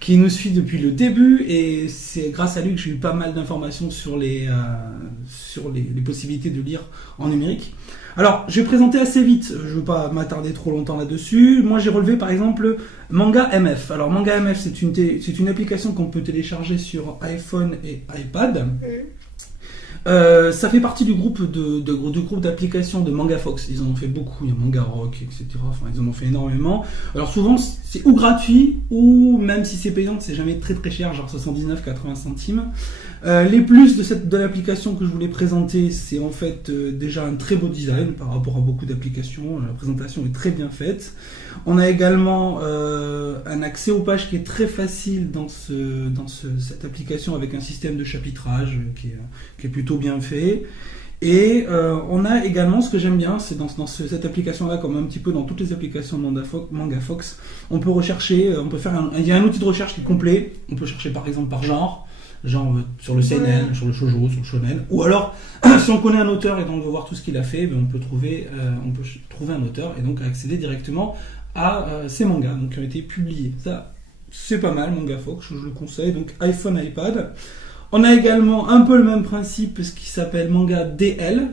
qui nous suit depuis le début. Et c'est grâce à lui que j'ai eu pas mal d'informations sur les possibilités de lire en numérique. Alors, je vais présenter assez vite, je ne veux pas m'attarder trop longtemps là-dessus. Moi, j'ai relevé par exemple Manga MF. Alors, Manga MF, c'est une application qu'on peut télécharger sur iPhone et iPad. Ça fait partie du groupe d'applications de MangaFox. Ils en ont fait beaucoup, il y a Manga Rock, etc. Enfin, ils en ont fait énormément. Alors souvent, c'est ou gratuit, ou même si c'est payant, c'est jamais très très cher, genre 79,80 centimes. Les plus de l'application que je voulais présenter, c'est en fait déjà un très beau design par rapport à beaucoup d'applications. La présentation est très bien faite. On a également un accès aux pages qui est très facile dans cette application avec un système de chapitrage qui est plutôt bien fait. Et on a également, ce que j'aime bien, c'est dans cette application-là, comme un petit peu dans toutes les applications de MangaFox, on peut rechercher, il y a un outil de recherche qui est complet. On peut chercher par exemple par genre sur le seinen, sur le shoujo, sur le shonen, ou alors si on connaît un auteur et qu'on veut voir tout ce qu'il a fait, on peut trouver un auteur et donc accéder directement à ces mangas qui ont été publiés. Ça, c'est pas mal, MangaFox, je le conseille. Donc iPhone, iPad. On a également un peu le même principe, ce qui s'appelle Manga DL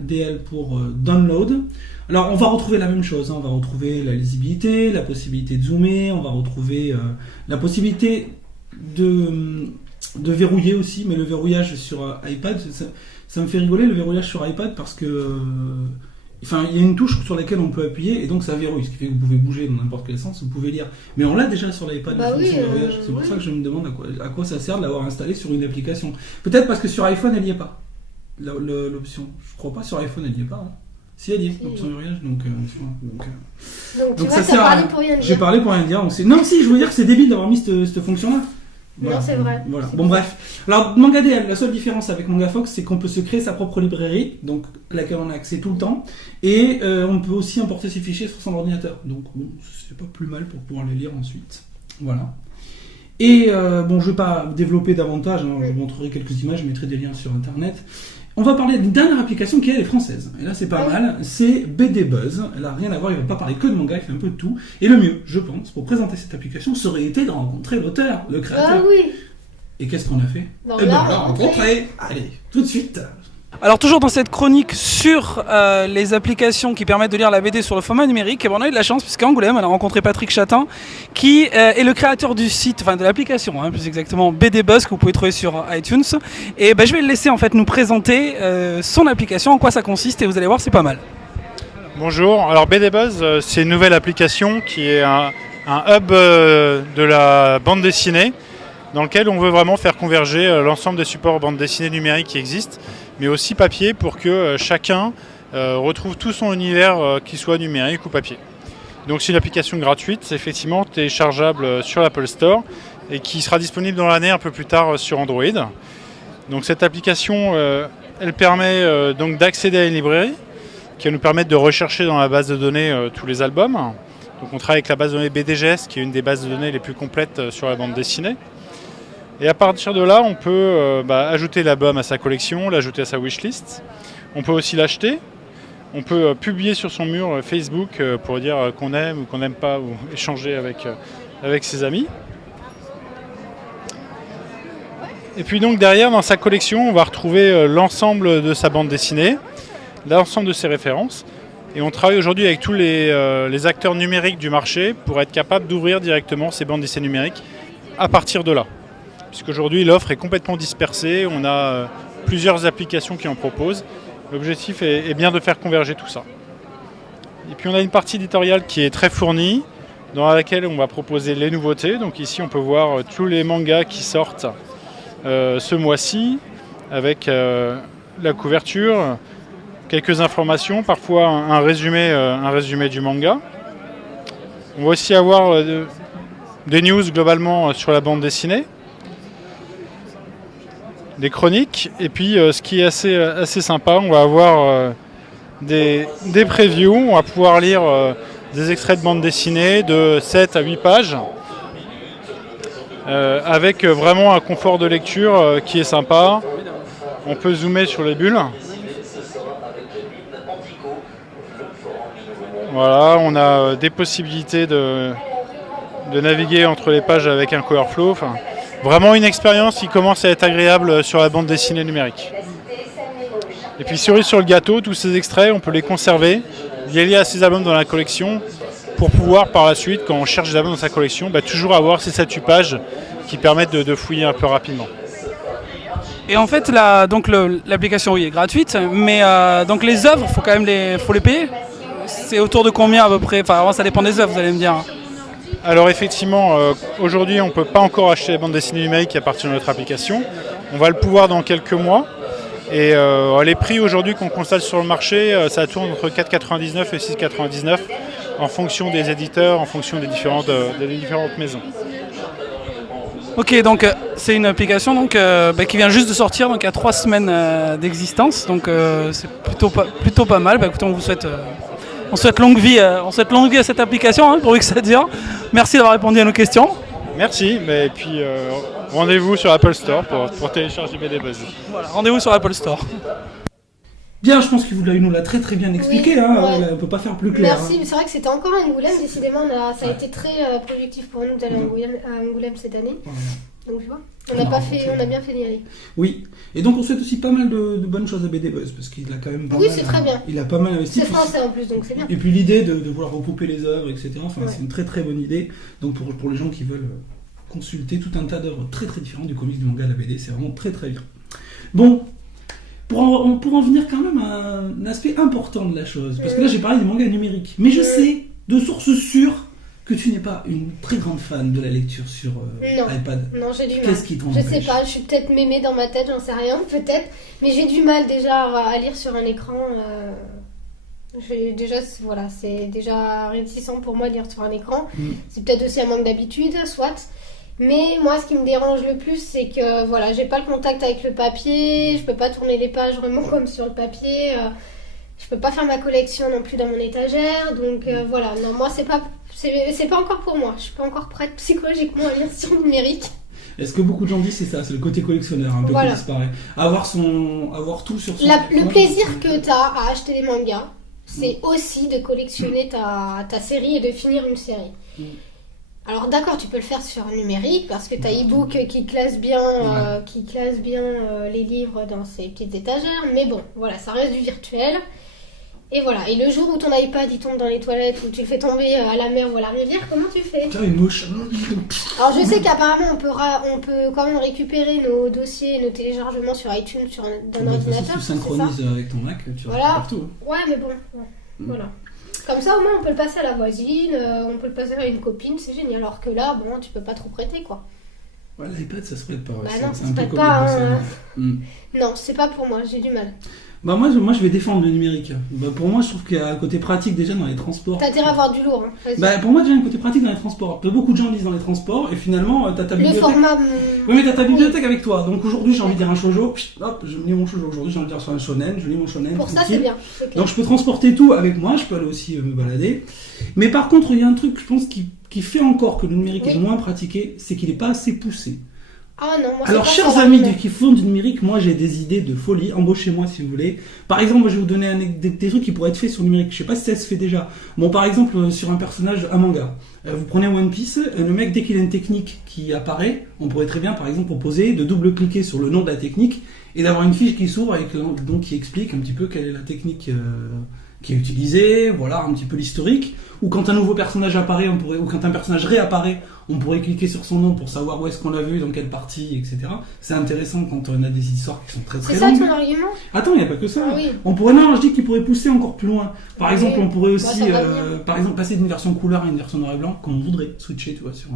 pour download. Alors on va retrouver la même chose, on va retrouver la lisibilité, la possibilité de zoomer, on va retrouver la possibilité de verrouiller aussi, mais le verrouillage sur iPad, ça me fait rigoler le verrouillage sur iPad parce que il y a une touche sur laquelle on peut appuyer et donc ça verrouille, ce qui fait que vous pouvez bouger dans n'importe quel sens, vous pouvez lire. Mais on l'a déjà sur l'iPad, la fonction de verrouillage. C'est pour ça que je me demande à quoi ça sert de l'avoir installé sur une application. Peut-être parce que sur iPhone elle n'y est pas, l'option. Je crois pas sur iPhone elle n'y est pas. Hein. Si elle y est, l'option verrouillage, donc tu vois, ça sert parlé pour rien dire. J'ai parlé pour rien dire. Donc non, si, je veux dire que c'est débile d'avoir mis cette fonction-là. Voilà. Non, c'est vrai. Voilà. Bon, bref. Alors, Manga DL, la seule différence avec MangaFox, c'est qu'on peut se créer sa propre librairie, donc à laquelle on a accès tout le temps, et on peut aussi importer ses fichiers sur son ordinateur. Donc, bon, c'est pas plus mal pour pouvoir les lire ensuite. Voilà. Et je vais pas développer davantage, hein, je vous montrerai quelques images, je mettrai des liens sur Internet. On va parler d'une dernière application qui elle est française. Et là c'est pas mal, c'est BD Buzz. Elle a rien à voir, il va pas parler que de manga, il fait un peu de tout. Et le mieux, je pense, pour présenter cette application, serait été de rencontrer l'auteur, le créateur. Ah oui. Et qu'est-ce qu'on a fait? On on l'a rencontré. Allez, tout de suite. Alors toujours dans cette chronique sur les applications qui permettent de lire la BD sur le format numérique, on a eu de la chance puisqu'à Angoulême on a rencontré Patrick Chatin qui est le créateur du site, enfin de l'application plus exactement, BD Buzz, que vous pouvez trouver sur iTunes. Et je vais le laisser en fait nous présenter son application, en quoi ça consiste, et vous allez voir, c'est pas mal. Bonjour, alors BD Buzz c'est une nouvelle application qui est un hub de la bande dessinée dans lequel on veut vraiment faire converger l'ensemble des supports bande dessinée numérique qui existent, mais aussi papier, pour que chacun retrouve tout son univers, qu'il soit numérique ou papier. Donc c'est une application gratuite, c'est effectivement téléchargeable sur l'Apple Store et qui sera disponible dans l'année un peu plus tard sur Android. Donc cette application, elle permet donc d'accéder à une librairie qui va nous permettre de rechercher dans la base de données tous les albums. Donc on travaille avec la base de données BDGS, qui est une des bases de données les plus complètes sur la bande dessinée. Et à partir de là, on peut ajouter l'album à sa collection, l'ajouter à sa wishlist. On peut aussi l'acheter. On peut publier sur son mur Facebook pour dire qu'on aime ou qu'on n'aime pas, ou échanger avec ses amis. Et puis donc derrière, dans sa collection, on va retrouver l'ensemble de sa bande dessinée, l'ensemble de ses références. Et on travaille aujourd'hui avec tous les acteurs numériques du marché pour être capable d'ouvrir directement ces bandes dessinées numériques à partir de là. Puisqu'aujourd'hui l'offre est complètement dispersée, on a plusieurs applications qui en proposent. L'objectif est bien de faire converger tout ça. Et puis on a une partie éditoriale qui est très fournie, dans laquelle on va proposer les nouveautés. Donc ici on peut voir tous les mangas qui sortent ce mois-ci, avec la couverture, quelques informations, parfois un résumé du manga. On va aussi avoir des news globalement sur la bande dessinée, des chroniques, et puis ce qui est assez sympa, on va avoir des previews, on va pouvoir lire des extraits de bande dessinée de 7 à 8 pages, avec vraiment un confort de lecture qui est sympa. On peut zoomer sur les bulles. Voilà, on a des possibilités de naviguer entre les pages avec un cover flow. Enfin, vraiment une expérience qui commence à être agréable sur la bande dessinée numérique. Et puis cerise sur le gâteau, tous ces extraits, on peut les conserver, les lier à ces albums dans la collection, pour pouvoir par la suite, quand on cherche des albums dans sa collection, toujours avoir ces 7-8 pages qui permettent de fouiller un peu rapidement. Et en fait, l'application est gratuite, mais donc les œuvres, faut quand même les payer. C'est autour de combien à peu près? Enfin, ça dépend des œuvres, vous allez me dire. Alors effectivement, aujourd'hui on ne peut pas encore acheter les bandes dessinées numériques à partir de notre application. On va le pouvoir dans quelques mois. Et les prix aujourd'hui qu'on constate sur le marché, ça tourne entre 4,99 et 6,99 en fonction des éditeurs, en fonction des différentes maisons. Ok, donc c'est une application qui vient juste de sortir, donc il y a 3 semaines d'existence, donc c'est plutôt pas mal. Écoutez, on souhaite longue vie à cette application, pourvu que ça dure. Merci d'avoir répondu à nos questions. Merci, et puis rendez-vous sur Apple Store pour télécharger BD Buzz. Voilà, rendez-vous sur Apple Store. Bien, je pense qu'il nous l'a très très bien expliqué, Oui, hein. ouais. On peut pas faire plus clair. Merci, hein. mais c'est vrai que c'était encore à Angoulême, décidément, ça a Ouais. été très productif pour nous d'aller à Angoulême cette année. Voilà. Donc tu vois, On on a bien fait d'y aller. Oui, et donc on souhaite aussi pas mal de bonnes choses à BD Buzz, parce qu'il a quand même pas Oui, mal... c'est très bien. Il a pas mal investi. C'est français en plus, donc c'est bien. Et puis l'idée de vouloir recouper les œuvres, etc., enfin, Ouais. c'est une très très bonne idée. Donc pour les gens qui veulent consulter tout un tas d'œuvres très très différentes du comics, du manga, de la BD, c'est vraiment très très bien. Bon, pour en venir quand même à un aspect important de la chose, parce que là j'ai parlé des mangas numériques, mais je sais, de sources sûres, que tu n'es pas une très grande fan de la lecture sur Non. iPad. Non, j'ai du mal. Qu'est-ce qui t'en Je sais empêche? pas, je suis peut-être mémée dans ma tête, j'en sais rien, peut-être. Mais j'ai du mal déjà à lire sur un écran. C'est déjà réticent pour moi de lire sur un écran. C'est peut-être aussi un manque d'habitude, soit. Mais moi, ce qui me dérange le plus, c'est que voilà, j'ai pas le contact avec le papier, je peux pas tourner les pages vraiment comme sur le papier. Je peux pas faire ma collection non plus dans mon étagère, donc voilà. Non, moi, c'est pas encore pour moi. Je suis pas encore prête psychologiquement à lire sur le numérique. Est-ce que beaucoup de gens disent c'est ça, c'est le côté collectionneur un peu Voilà. qui disparaît. Avoir tout sur son Le écran, plaisir que tu as à acheter des mangas, c'est aussi de collectionner ta série et de finir une série. Alors d'accord, tu peux le faire sur numérique parce que tu as e-book qui classe bien, les livres dans ses petites étagères, mais bon, voilà, ça reste du virtuel. Et voilà, et le jour où ton iPad il tombe dans les toilettes ou tu le fais tomber à la mer ou à la rivière, comment tu fais? Tiens, une mouche. Alors je sais qu'apparemment on peut quand même récupérer nos dossiers, nos téléchargements sur iTunes d'un De toute façon, ordinateur. si tu c'est ça synchronises avec ton Mac, tu vas Voilà. partout. Ouais, mais bon, voilà. Comme ça, au moins, on peut le passer à la voisine, on peut le passer à une copine, c'est génial. Alors que là, bon, tu peux pas trop prêter, quoi. Ouais, l'iPad, ça se prête pas. Bah c'est- non, c'est ça un se peu prête comme pas, les hein. consoles. Non, c'est pas pour moi, j'ai du mal. Bah moi, je vais défendre le numérique. Bah, pour moi, je trouve qu'il y a un côté pratique déjà dans les transports. T'as intérêt à avoir du lourd, hein. Vas-y. Bah pour moi, déjà, un côté pratique dans les transports. Beaucoup de gens lisent dans les transports et finalement, t'as ta Le bibliothèque. format. Oui, mais t'as ta bibliothèque avec toi. Donc aujourd'hui, j'ai envie de lire un shoujo. Hop, je lis mon shoujo. Aujourd'hui, j'ai envie de lire sur un shonen. Je lis mon shonen. Pour ça, tranquille. c'est bien. C'est clair. Donc je peux transporter tout avec moi, je peux aller aussi me balader. Mais par contre, il y a un truc, je pense, qui fait encore que le numérique Oui. est moins pratiqué, c'est qu'il n'est pas assez poussé. Ah non, moi, c'est Alors, pas chers ça, amis mais- qui font du numérique, moi j'ai des idées de folie. Embauchez-moi si vous voulez. Par exemple, je vais vous donner des trucs qui pourraient être faits sur le numérique. Je sais pas si ça se fait déjà. Bon, par exemple, sur un personnage, un manga. Vous prenez One Piece, le mec, dès qu'il a une technique qui apparaît, on pourrait très bien, par exemple, proposer de double-cliquer sur le nom de la technique et d'avoir une fiche qui s'ouvre avec donc qui explique un petit peu quelle est la technique qui est utilisée, voilà, un petit peu l'historique. Ou quand un nouveau personnage apparaît, ou quand un personnage réapparaît, on pourrait cliquer sur son nom pour savoir où est-ce qu'on l'a vu, dans quelle partie, etc. C'est intéressant quand on a des histoires qui sont très très C'est ça longues. ton argument? Attends, il n'y a pas que ça. Ah oui. Non, je dis qu'il pourrait pousser encore plus loin. Par Oui. exemple, on pourrait Bah, aussi, ça va venir. par exemple, passer d'une version couleur à une version noir et blanc, comme on voudrait, switcher, tu vois, sur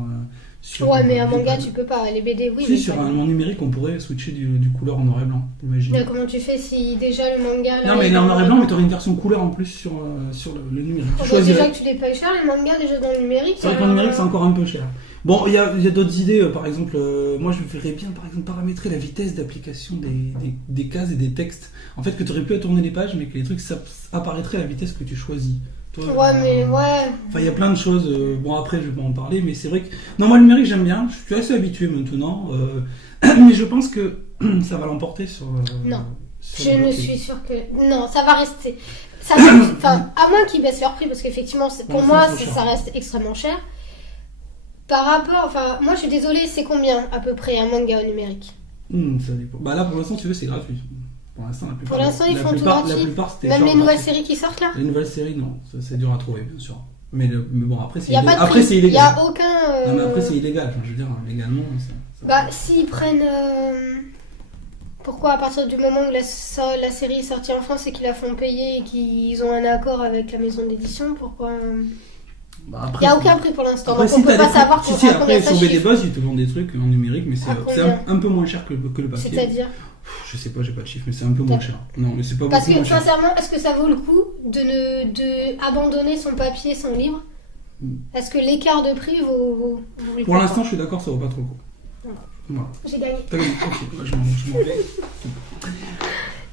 Ouais, mais un manga, tu peux pas. Les BD, oui. Si, mais sur pas- un numérique, on pourrait switcher du couleur en noir et blanc, imagine. Mais comment tu fais si déjà le manga. là, Non, mais il est en noir et blanc, mais tu aurais une version couleur en plus sur le numérique. Tu Oh, bah, choisirais. déjà que tu les payes cher, les mangas, déjà dans le numérique. C'est vrai qu'en numérique, c'est encore un peu cher. Bon, il y a d'autres idées, par exemple, moi je verrais bien, par exemple, paramétrer la vitesse d'application des cases et des textes. En fait, que tu aurais pu à tourner les pages, mais que les trucs apparaîtraient à la vitesse que tu choisis. Toi, Ouais, mais ouais. Enfin, il y a plein de choses. Bon, après, je vais pas en parler, mais c'est vrai que. Non, moi, le numérique, j'aime bien. Je suis assez habitué maintenant. Mais je pense que ça va l'emporter sur. Non. sur Je le ne papier. suis sûre que. Non, ça va rester. Enfin, à moins qu'ils baissent leur prix, parce qu'effectivement, pour Ouais, moi, c'est trop ça cher. reste extrêmement cher. Par rapport. Enfin, moi, je suis désolée, c'est combien à peu près un manga au numérique? Ça dépend. Bah là, pour l'instant, tu veux, c'est gratuit. Pour l'instant, la plupart. Pour l'instant, ils la font tout plupart- gratuit. La plupart, c'était Même genre les nouvelles gratuit. séries qui sortent là? Les nouvelles séries, non. C'est dur à trouver, bien sûr. Mais bon, après, c'est Il n'y a pas de après, prix. c'est Il n'y illégal. a aucun. Non, mais après, c'est illégal. Enfin, je veux dire, légalement. Bah, s'ils prennent. Pourquoi à partir du moment où la série est sortie en France et qu'ils la font payer et qu'ils ont un accord avec la maison d'édition, pourquoi. Bah, Il après, n'y a c'est- aucun prix pour l'instant, Après, donc on si peut t'as pas des savoir trucs- si, à combien après, ça sur BD chiffre. Buzz, ils te vendent des trucs en numérique, mais À c'est combien un peu moins cher que le papier. C'est-à-dire. Je sais pas, j'ai pas de chiffre, mais c'est un peu moins cher. Non, mais c'est pas Parce beaucoup que moins cher. sincèrement, est-ce que ça vaut le coup de abandonner son papier, son livre? Est-ce que l'écart de prix vaut le coup? Pour l'instant, je suis d'accord, ça vaut pas trop le coup. Voilà. J'ai gagné. T'as gagné. Ok, bah, je m'en vais.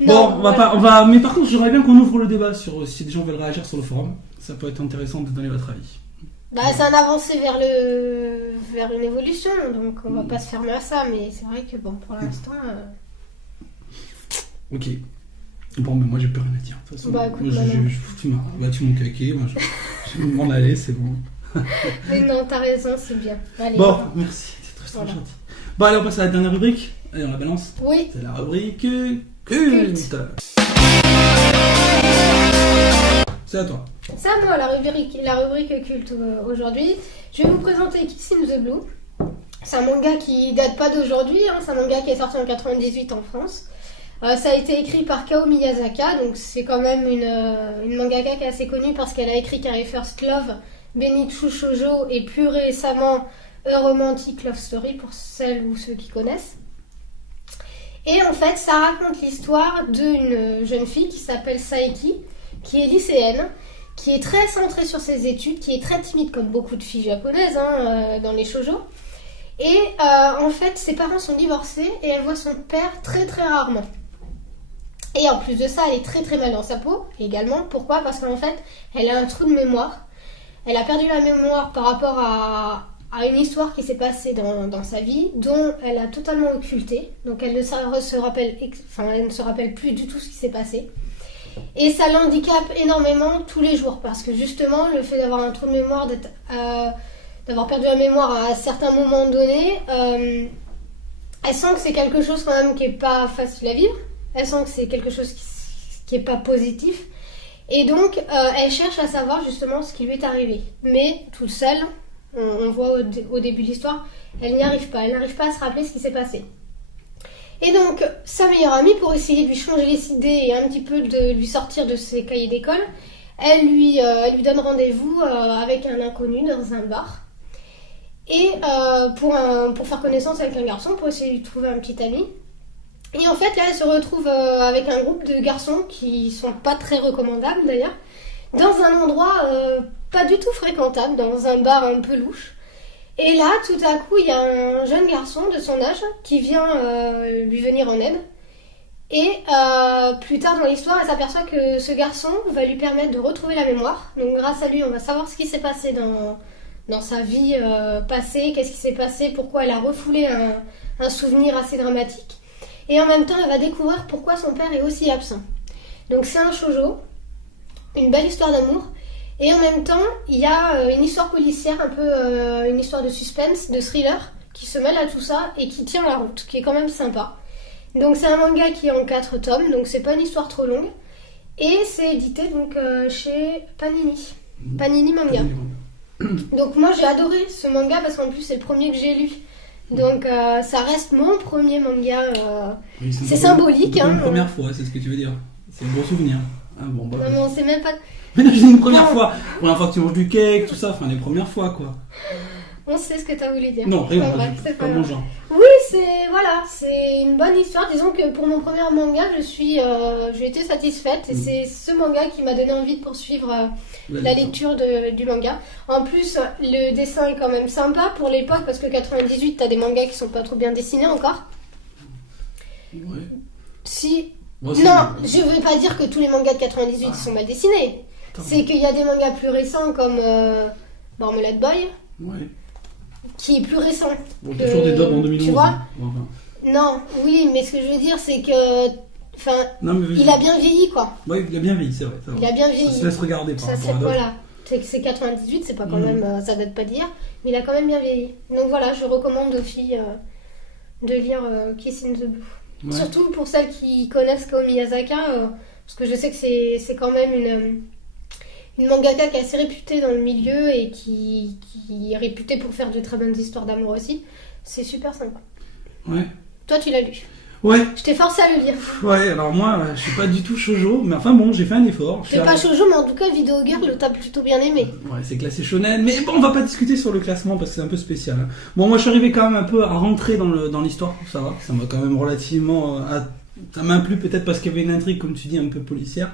Non, Bon, voilà. mais par contre, j'aimerais bien qu'on ouvre le débat sur si des gens veulent réagir sur le forum. Ça peut être intéressant de donner votre avis. Bah, c'est un avancé vers une évolution, donc on va pas se fermer à ça, mais c'est vrai que bon, pour l'instant. Ok. Bon, mais moi j'ai plus rien à dire. De toute façon, Bah, écoute, moi, bah, non. tu m'as battu mon caquet, moi je vais m'en aller, c'est bon. Mais non, t'as raison, c'est bien. Allez. Bon, merci, c'est très Voilà. gentil. Bon, allez, on passe à la dernière rubrique. Allez, on la balance. Oui, C'est la rubrique culte. C'est à toi. c'est à moi la rubrique culte aujourd'hui. Je vais vous présenter Kiss in the Blue. C'est un manga qui date pas d'aujourd'hui, hein, c'est un manga qui est sorti en 98 en France. Ça a été écrit par Kao Miyazaka, donc c'est quand même une mangaka qui est assez connue parce qu'elle a écrit Carry First Love, Benichu Shoujo et plus récemment A Romantic Love Story pour celles ou ceux qui connaissent. Et en fait, ça raconte l'histoire d'une jeune fille qui s'appelle Saeki, qui est lycéenne, qui est très centrée sur ses études, qui est très timide comme beaucoup de filles japonaises dans les shoujo. Et en fait, ses parents sont divorcés et elle voit son père très très rarement. Et en plus de ça, elle est très très mal dans sa peau également. Pourquoi ? Parce qu'en fait, elle a un trou de mémoire. Elle a perdu la mémoire par rapport à une histoire qui s'est passée dans sa vie, dont elle a totalement occulté. Donc elle ne se rappelle plus du tout ce qui s'est passé. Et ça l'handicape énormément tous les jours. Parce que justement, le fait d'avoir un trou de mémoire, d'avoir perdu la mémoire à certains moments donnés, elle sent que c'est quelque chose quand même qui n'est pas facile à vivre. Elle sent que c'est quelque chose qui n'est pas positif. Et donc, elle cherche à savoir justement ce qui lui est arrivé. Mais toute seule, on voit au début de l'histoire, elle n'y arrive pas. Elle n'arrive pas à se rappeler ce qui s'est passé. Et donc, sa meilleure amie, pour essayer de lui changer les idées et un petit peu de lui sortir de ses cahiers d'école, elle lui donne rendez-vous avec un inconnu dans un bar. Et pour faire connaissance avec un garçon, pour essayer de lui trouver un petit ami. Et en fait, là, elle se retrouve avec un groupe de garçons qui sont pas très recommandables d'ailleurs, dans un endroit pas du tout fréquentable, dans un bar un peu louche. Et là, tout à coup, il y a un jeune garçon de son âge qui vient lui venir en aide. Et plus tard dans l'histoire, elle s'aperçoit que ce garçon va lui permettre de retrouver la mémoire. Donc grâce à lui, on va savoir ce qui s'est passé dans sa vie passée, qu'est-ce qui s'est passé, pourquoi elle a refoulé un souvenir assez dramatique. Et en même temps, elle va découvrir pourquoi son père est aussi absent. Donc c'est un shoujo, une belle histoire d'amour. Et en même temps, il y a une histoire policière, un peu une histoire de suspense, de thriller, qui se mêle à tout ça et qui tient la route, qui est quand même sympa. Donc c'est un manga qui est en 4 tomes, donc c'est pas une histoire trop longue. Et c'est édité donc chez Panini. Panini Manga. Donc moi j'ai adoré ce manga parce qu'en plus c'est le premier que j'ai lu. Donc ça reste mon premier manga. Oui, c'est symbolique. Hein, une première fois, c'est ce que tu veux dire. C'est un bon souvenir. Ah, bon, bah, non mais on sait même pas... Mais non, j'ai une première fois. Première fois que tu manges du cake, tout ça, enfin les premières fois quoi. On sait ce que tu as voulu dire. Non, rien, c'est pas mon genre. Oui, c'est une bonne histoire. Disons que pour mon premier manga, j'ai été satisfaite. Et c'est ce manga qui m'a donné envie de poursuivre la lecture du manga. En plus, le dessin est quand même sympa pour l'époque, parce que 98, t'as des mangas qui sont pas trop bien dessinés encore. Ouais. Si... Bon, non, je veux pas dire que tous les mangas de 98 sont mal dessinés. Attends. C'est qu'il y a des mangas plus récents comme Marmalade Boy, Ouais. qui est plus récent. Bon, t'as toujours des dubs en 2011. Tu vois, hein. Enfin. non, oui, mais ce que je veux dire, c'est que... Enfin, Non, mais il a bien vieilli, quoi. Ouais, il a bien vieilli, c'est vrai. Il a bien Ça vieilli. se laisse regarder par Ça, rapport c'est, à d'autres. voilà. C'est 98, c'est pas quand même... ça date pas d'hier, mais il a quand même bien vieilli. Donc voilà, je recommande aux filles de lire Kiss in the Blue. Ouais. Surtout pour celles qui connaissent Kao Miyazaka, parce que je sais que c'est quand même une mangaka qui est assez réputée dans le milieu et qui est réputée pour faire de très bonnes histoires d'amour aussi. C'est super sympa. Ouais. Toi, tu l'as lu. Ouais. Je t'ai forcé à le lire. Ouais, alors moi, je suis pas du tout shoujo, mais enfin bon, j'ai fait un effort. T'es pas shoujo, mais en tout cas, Video Girl, t'as plutôt bien aimé. Ouais, c'est classé shonen, mais bon, on va pas discuter sur le classement parce que c'est un peu spécial. Hein. Bon, moi, je suis arrivé quand même un peu à rentrer dans l'histoire, ça va, ça m'a quand même relativement... ça m'a plu peut-être parce qu'il y avait une intrigue, comme tu dis, un peu policière.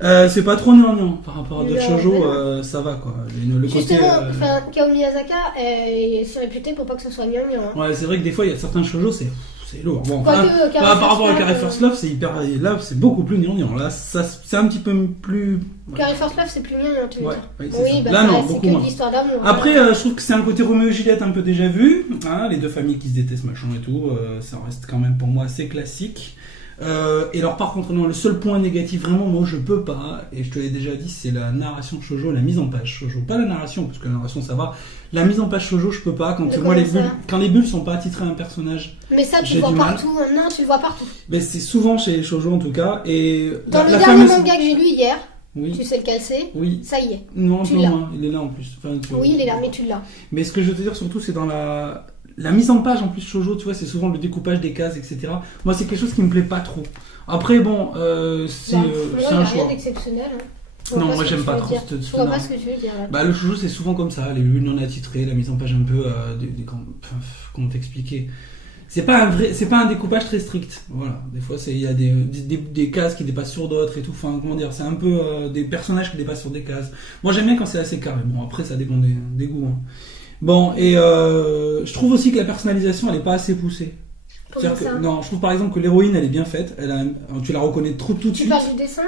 C'est pas trop gnangnan par rapport à d'autres Non, shoujo, ça va quoi. Le Justement, côté... Kao Miyazaka est réputé pour pas que ce soit gnangnan. Hein. Ouais, c'est vrai que des fois, il y a certains shoujo, c'est lourd. Bon, Quoique, par rapport à Carry First Love, c'est hyper... Là, c'est beaucoup plus gnangnan. Là, c'est un petit peu plus... Carry First Love, c'est plus gnangnan, tu veux dire. Oui, c'est Oui, ça. bah Là, ça, non, c'est beaucoup que moins. de l'histoire d'amour. Après, je trouve que c'est un côté Roméo et Juliette un peu déjà vu, hein, les deux familles qui se détestent, machin et tout, ça reste quand même pour moi assez classique. Et alors par contre, non, le seul point négatif, vraiment, moi je peux pas, et je te l'ai déjà dit, c'est la narration shoujo, la mise en page shoujo. Pas la narration, parce que la narration ça va. La mise en page shoujo, je peux pas. Quand les bulles sont pas attitrées à un personnage. Mais ça, tu le vois partout. Non, tu le vois partout. Mais c'est souvent chez les shoujo en tout cas. Et dans le dernier manga que j'ai lu hier, oui. Tu sais lequel c'est? Oui. Ça y est. Non, il est là en plus. Enfin, oui, il est là, mais tu l'as. Mais ce que je veux te dire surtout, c'est dans la mise en page en plus shoujo, tu vois, c'est souvent le découpage des cases, etc. Moi, c'est quelque chose qui me plaît pas trop. Après, bon, c'est un choix. Rien d'exceptionnel. Hein. Non, moi j'aime pas trop cette. Je vois pas ce que tu veux dire. Là. Bah, le shoujo, c'est souvent comme ça, les bulles non attitrées, la mise en page un peu. Comment t'expliquer? C'est pas un découpage très strict. Voilà. Des fois, il y a des cases qui dépassent sur d'autres et tout. Enfin, comment dire, c'est un peu des personnages qui dépassent sur des cases. Moi, j'aime bien quand c'est assez carré. Bon, après, ça dépend des goûts. Hein. Bon, et je trouve aussi que la personnalisation, elle est pas assez poussée. Comment ça ? Non, je trouve par exemple que l'héroïne, elle est bien faite. Tu la reconnais tout de suite. Tu parles du dessin ?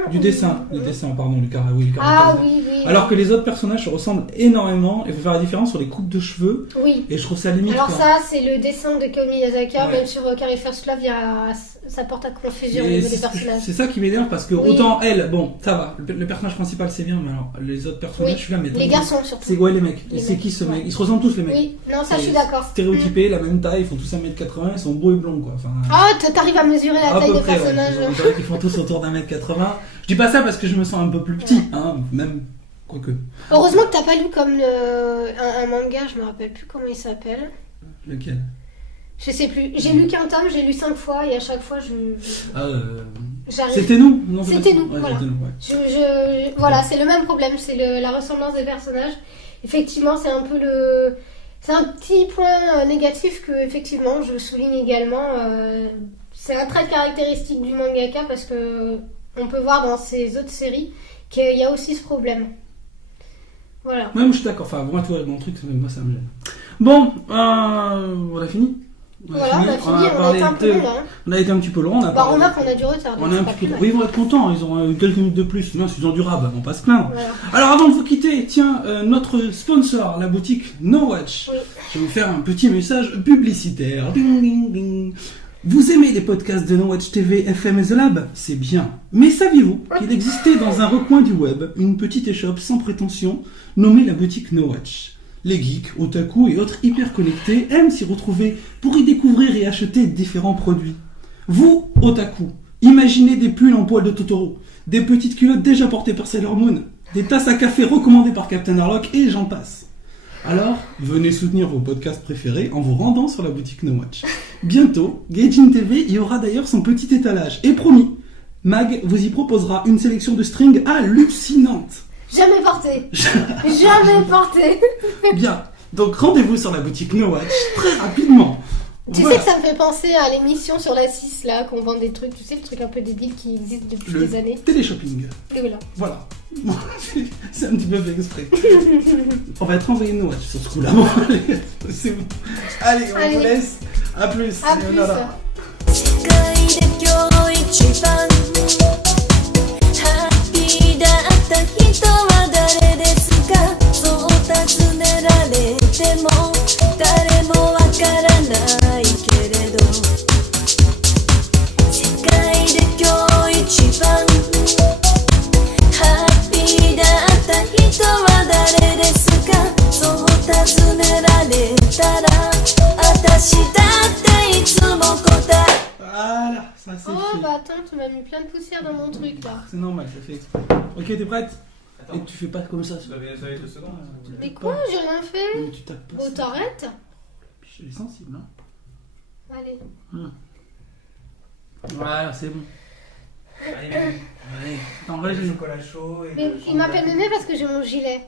Du dessin, pardon, le carré. Ah oui. Alors que les autres personnages se ressemblent énormément. Il faut faire la différence sur les coupes de cheveux. Oui. Et je trouve ça limite. Alors ça, c'est le dessin de Komi Miyazaki. Même sur Carrie First Love, ça porte à confusion au niveau des personnages. C'est ça qui m'énerve parce que autant elle, bon, ça va. Le personnage principal, c'est bien, mais alors les autres personnages, je suis là, mais les garçons surtout. C'est quoi les mecs ? Et c'est qui ce mec ? Ils se ressemblent tous les mecs. Oui, non, ça je suis d'accord. Stéréotypés, la même taille, ils font tous 1m80, ils sont beaux et blonds quoi. Enfin, t'arrives à mesurer la taille des personnages. Ouais. Ils font tous autour d'1m80. Je dis pas ça parce que je me sens un peu plus petit, hein, même quoique. Heureusement que t'as pas lu comme un manga, je me rappelle plus comment il s'appelle. Lequel ? Je sais plus. J'ai lu qu'un tome, j'ai lu 5 fois et à chaque fois j'arrive. C'était nous, non ? C'était nous. Ouais, Voilà. c'était nous, ouais. Voilà, c'est le même problème, c'est la ressemblance des personnages. Effectivement, c'est un peu c'est un petit point négatif que effectivement je souligne également. C'est un trait caractéristique du mangaka parce que on peut voir dans ses autres séries qu'il y a aussi ce problème. Voilà. Ouais, moi je suis d'accord. Enfin, moi, tu vois, mon truc, moi ça me gêne. Bon, on a fini. On a été un peu long. Hein. On a été un petit peu long. Remarque, on a du retard. On a un petit peu. Oui, ils vont être contents. Ils auront quelques minutes de plus. Non, ils ont du rab. On passe plein. Voilà. Alors, avant de vous quitter, tiens, notre sponsor, la boutique No Watch. Oui. Je vais vous faire un petit message publicitaire. Ding, ding, ding. Vous aimez les podcasts de No Watch TV, FM et The Lab ? C'est bien. Mais saviez-vous qu'il existait dans un recoin du web une petite échoppe sans prétention nommée la boutique No Watch ? Les geeks, otaku et autres hyper connectés aiment s'y retrouver pour y découvrir et acheter différents produits. Vous, otaku, imaginez des pulls en poil de Totoro, des petites culottes déjà portées par Sailor Moon, des tasses à café recommandées par Captain Harlock et j'en passe. Alors, venez soutenir vos podcasts préférés en vous rendant sur la boutique No Watch. Bientôt, Gaijin TV y aura d'ailleurs son petit étalage. Et promis, Mag vous y proposera une sélection de strings hallucinante. Jamais porté. Jamais porté. Bien. Donc rendez-vous sur la boutique No Watch très rapidement. Tu sais que ça me fait penser à l'émission sur la 6 là, qu'on vend des trucs, tu sais, le truc un peu débile qui existe depuis des années. Téléshopping. Et voilà. Voilà. C'est un petit peu fait exprès. On va être envoyé No Watch sur ce coup-là. Bon, c'est bon. Allez, on vous laisse. À plus. À plus. Voilà, ça c'est fait. Bah attends, tu m'as mis plein de poussière dans mon truc là. C'est normal, ça fait exprès. Ok, t'es prête ? Attends. Et tu fais pas comme ça. Mais quoi ? J'ai rien fait. Mais tu tapes pas. Oh, t'arrêtes ? Je suis sensible, hein. Allez. Voilà, c'est bon. Allez. Attends, j'ai le chocolat chaud. Mais il m'appelle mémé parce que j'ai mon gilet.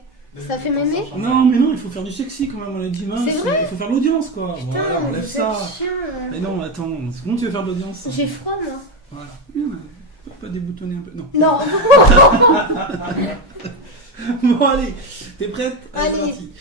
Ça fait mémé ? Non, mais non, il faut faire du sexy quand même, on a dit mince. C'est vrai ? Il faut faire l'audience quoi. Putain, voilà, enlève ça. Chien. Mais non, attends, comment tu veux faire de l'audience ? J'ai froid moi. Voilà. Pas déboutonner un peu. Non. Non. Bon, allez, t'es prête ? Allez. C'est parti.